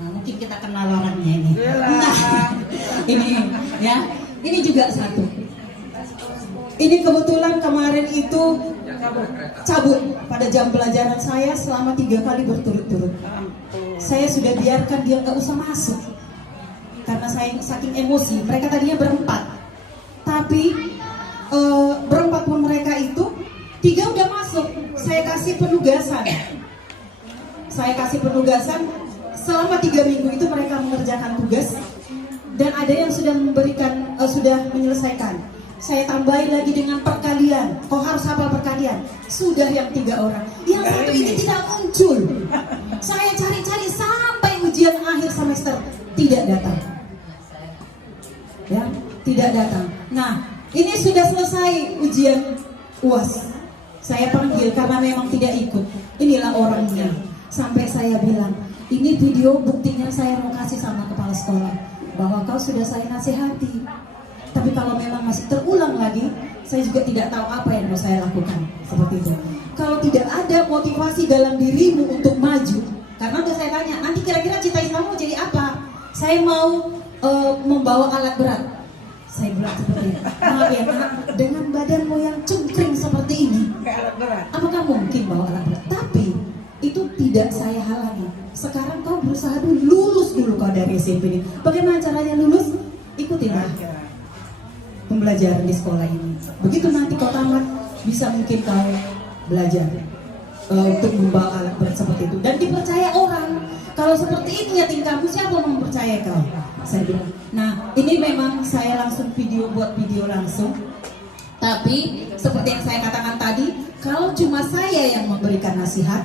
Nah, mungkin kita kenal orangnya ini. Nah, ini ya, ini juga satu. Ini kebetulan kemarin itu cabut pada jam pelajaran saya selama 3 kali berturut-turut. Saya sudah biarkan dia nggak usah masuk karena saya saking emosi. Mereka tadinya berempat, tapi berempat pun mereka itu 3 udah masuk. Saya kasih penugasan. Selama 3 minggu itu mereka mengerjakan tugas dan ada yang sudah sudah menyelesaikan. Saya tambahin lagi dengan perkalian. Kok harus hafal perkalian? Sudah yang 3 orang. Yang satu ini tidak muncul. Saya cari-cari sampai ujian akhir semester tidak datang. Ya, tidak datang. Nah, ini sudah selesai ujian UAS. Saya panggil karena memang tidak ikut. Inilah orangnya. Sampai saya bilang, ini video buktinya saya mau kasih sama kepala sekolah bahwa kau sudah saya nasihati. Tapi kalau memang masih terulang lagi, saya juga tidak tahu apa yang mau saya lakukan. Seperti itu. Kalau tidak ada motivasi dalam dirimu untuk maju, karena udah saya tanya, nanti kira-kira cita-cita kamu jadi apa? Saya mau membawa alat berat. Saya bilang seperti itu. Maaf ya nak, dengan badanmu yang cungkring seperti ini, apakah mungkin bawa alat berat? Tapi itu tidak saya halangi. Sekarang kau berusaha dulu, lulus dulu kau dari SMP ini. Bagaimana caranya lulus? Ikutilah pembelajaran di sekolah ini. Begitu nanti kau tamat, bisa mungkin kau belajar untuk membawa alat berat seperti itu. Dan dipercaya orang. Kalau seperti ini ya tingkahmu, siapa mau mempercaya kau? Saya bilang. Nah ini memang saya langsung buat video langsung. Tapi seperti yang saya katakan tadi, kalau cuma saya yang memberikan nasihat,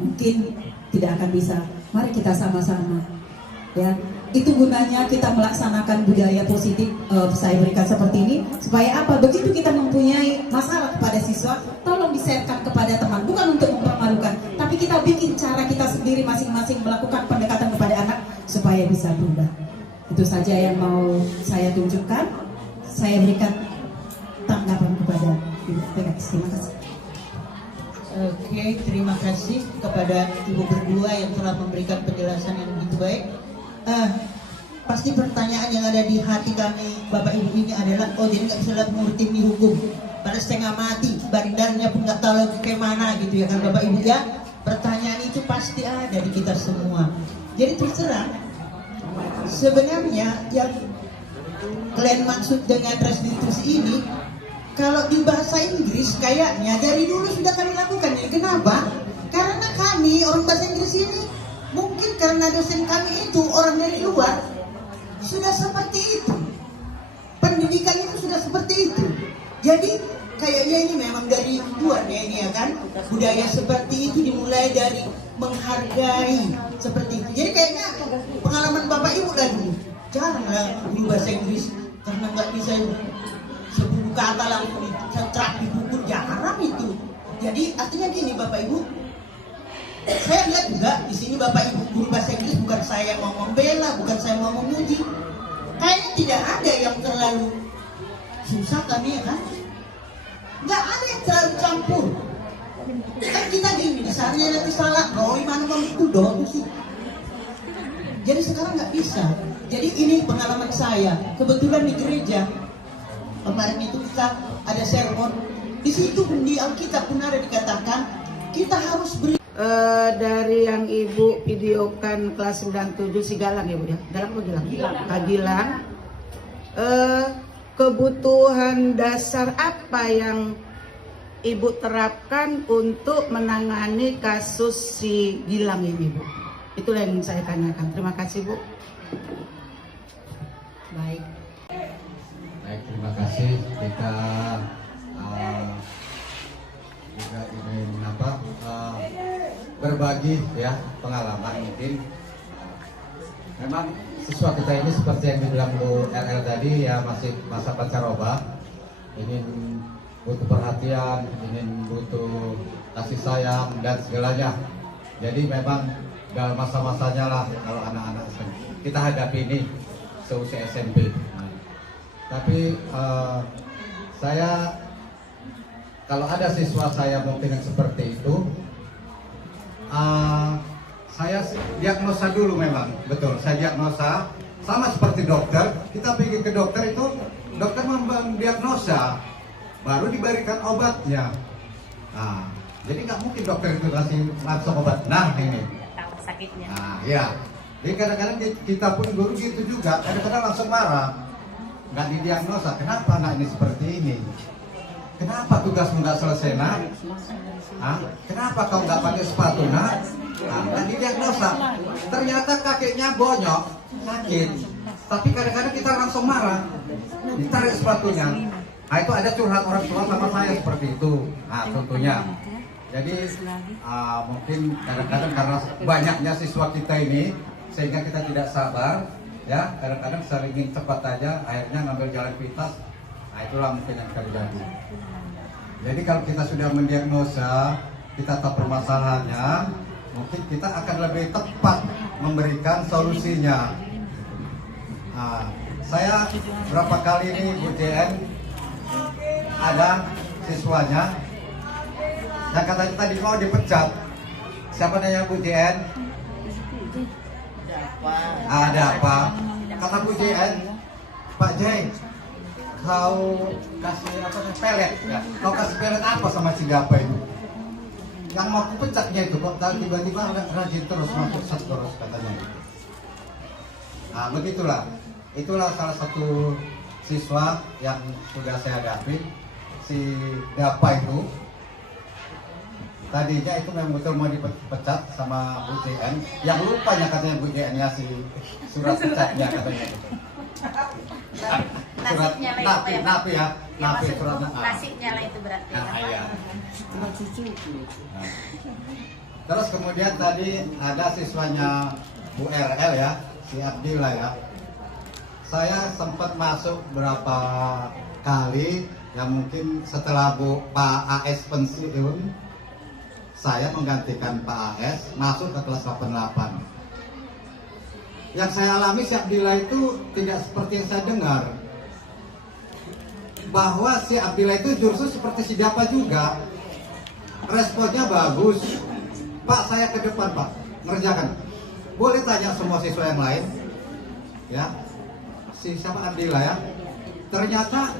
mungkin tidak akan bisa. Mari kita sama-sama, ya. Itu gunanya kita melaksanakan budaya positif. Saya berikan seperti ini supaya apa? Begitu kita mempunyai masalah kepada siswa, tolong di-share-kan kepada teman, bukan untuk mempermalukan, tapi kita bikin cara kita sendiri masing-masing melakukan pendekatan kepada anak supaya bisa berubah. Itu saja yang mau saya tunjukkan. Saya berikan tanggapan kepada Ibu. Terima kasih. Oke, terima kasih kepada Ibu berdua yang telah memberikan penjelasan yang begitu baik. Pasti pertanyaan yang ada di hati kami Bapak Ibu ini adalah, oh jadi nggak bisa lihat murid ini hukum pada setengah mati, barindarnya pun nggak tahu lagi kayak mana gitu ya kan Bapak Ibu ya. Pertanyaan itu pasti ada di kita semua. Jadi terserah sebenarnya yang kalian maksud dengan restitusi ini, kalau di bahasa Inggris kayaknya dari dulu sudah kami lakukan ya. Kenapa? Karena kami orang bahasa Inggris ini, mungkin karena dosen kami itu orang dari luar, sudah seperti itu. Pendidikan itu sudah seperti itu. Jadi kayaknya ini memang dari luar ya ini ya kan. Budaya seperti itu dimulai dari menghargai seperti itu. Jadi kayaknya pengalaman Bapak Ibu lah dulu. Jaranglah guru bahasa Inggris karena nggak bisa 10 kata langsung dicentrak di buku, jarang itu. Jadi artinya gini Bapak Ibu, saya lihat juga di sini Bapak Ibu guru bahasa Inggris, bukan saya yang mau membela, bukan saya mau memuji. Kayaknya tidak ada yang terlalu susah kami ya kan? Nggak ada yang terlalu campur. Kan kita gini, misalnya nanti salah, Roy mana mau itu dong sih. Jadi sekarang nggak bisa. Jadi ini pengalaman saya. Kebetulan di gereja kemarin itu kita ada sermon. Di situ di Alkitab pun ada dikatakan kita harus beri. Dari yang Ibu videokan kelas 97 Sigalang ya Bu ya? Dalam apa Gilang? Gilang. Kebutuhan dasar apa yang Ibu terapkan untuk menangani kasus si Gilang ini Bu? Itulah yang saya tanyakan. Terima kasih Bu. Baik. Baik, terima kasih. Kita juga ingin berbagi ya pengalaman mungkin. Memang siswa kita ini seperti yang dibilang Bu RL tadi ya, masih masa pancaroba, ingin butuh perhatian, ingin butuh kasih sayang dan segalanya. Jadi memang dalam masa-masanya lah kalau anak-anak kita hadapi ini seusia SMP. Tapi saya kalau ada siswa saya mungkin yang seperti itu, saya diagnosa dulu memang, betul. Saya diagnosa sama seperti dokter. Kita pergi ke dokter itu, dokter mendiagnosa, baru diberikan obatnya. Nah, jadi nggak mungkin dokter itu kasih langsung obat. Nah ini, Tahu sakitnya. nah ya. Jadi kadang-kadang kita pun guru gitu juga, kadang-kadang langsung marah, nggak didiagnosa. Kenapa anak ini seperti ini? Kenapa tugasmu nggak selesai, nak? Hah? Kenapa kau nggak pakai sepatu, nak? Nggak didiagnosa. Ternyata kakinya bonyok, sakit. Tapi kadang-kadang kita langsung marah, ditarik sepatunya. Nah itu ada curhat orang tua sama saya seperti itu. Nah contohnya. Jadi mungkin kadang-kadang karena banyaknya siswa kita ini, sehingga kita tidak sabar, ya kadang-kadang sering ingin cepat aja, akhirnya ngambil jalan pintas. Nah itulah mungkin yang terjadi. Jadi kalau kita sudah mendiagnosa, kita tahu permasalahannya, mungkin kita akan lebih tepat memberikan solusinya. Nah, saya berapa kali ini Bu JN ada siswanya yang katanya tadi mau dipecat. Siapa nanya Bu JN? Ada apa? Kata Bu JN, Pak Jai, kau kasih apa pelet ya? Kau kasih pelet apa sama si Gapa itu? Yang mau aku pecatnya itu kok tiba-tiba rajin terus masuk sat terus katanya. Nah begitulah, itulah salah satu siswa yang sudah saya hadapi, si Gapa itu. Tadinya itu memang betul mau dipecat sama Bu JN, yang lupanya katanya Bu JN ngasih surat pecatnya katanya. Surat napi ya, napi surat nasibnya lah itu berarti. Nah, iya. Terus kemudian tadi ada siswanya Bu RL ya, si Abdillah ya. Saya sempat masuk berapa kali, ya mungkin setelah Pak AS pensiun, saya menggantikan Pak AS masuk ke kelas 88. Yang saya alami si Abdillah itu tidak seperti yang saya dengar, bahwa si Abdillah itu justru seperti si Dapa juga, responnya bagus. Pak saya ke depan Pak, ngerjakan. Boleh tanya semua siswa yang lain, ya si siapa Abdillah ya, ternyata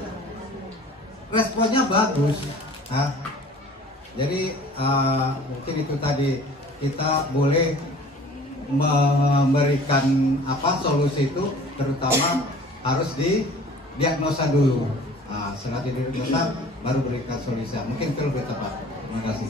responnya bagus. Nah, jadi mungkin itu tadi kita boleh memberikan solusi itu, terutama harus didiagnosa dulu. Setelah didiagnosa baru berikan solusi. Mungkin itu lebih tepat. Terima kasih.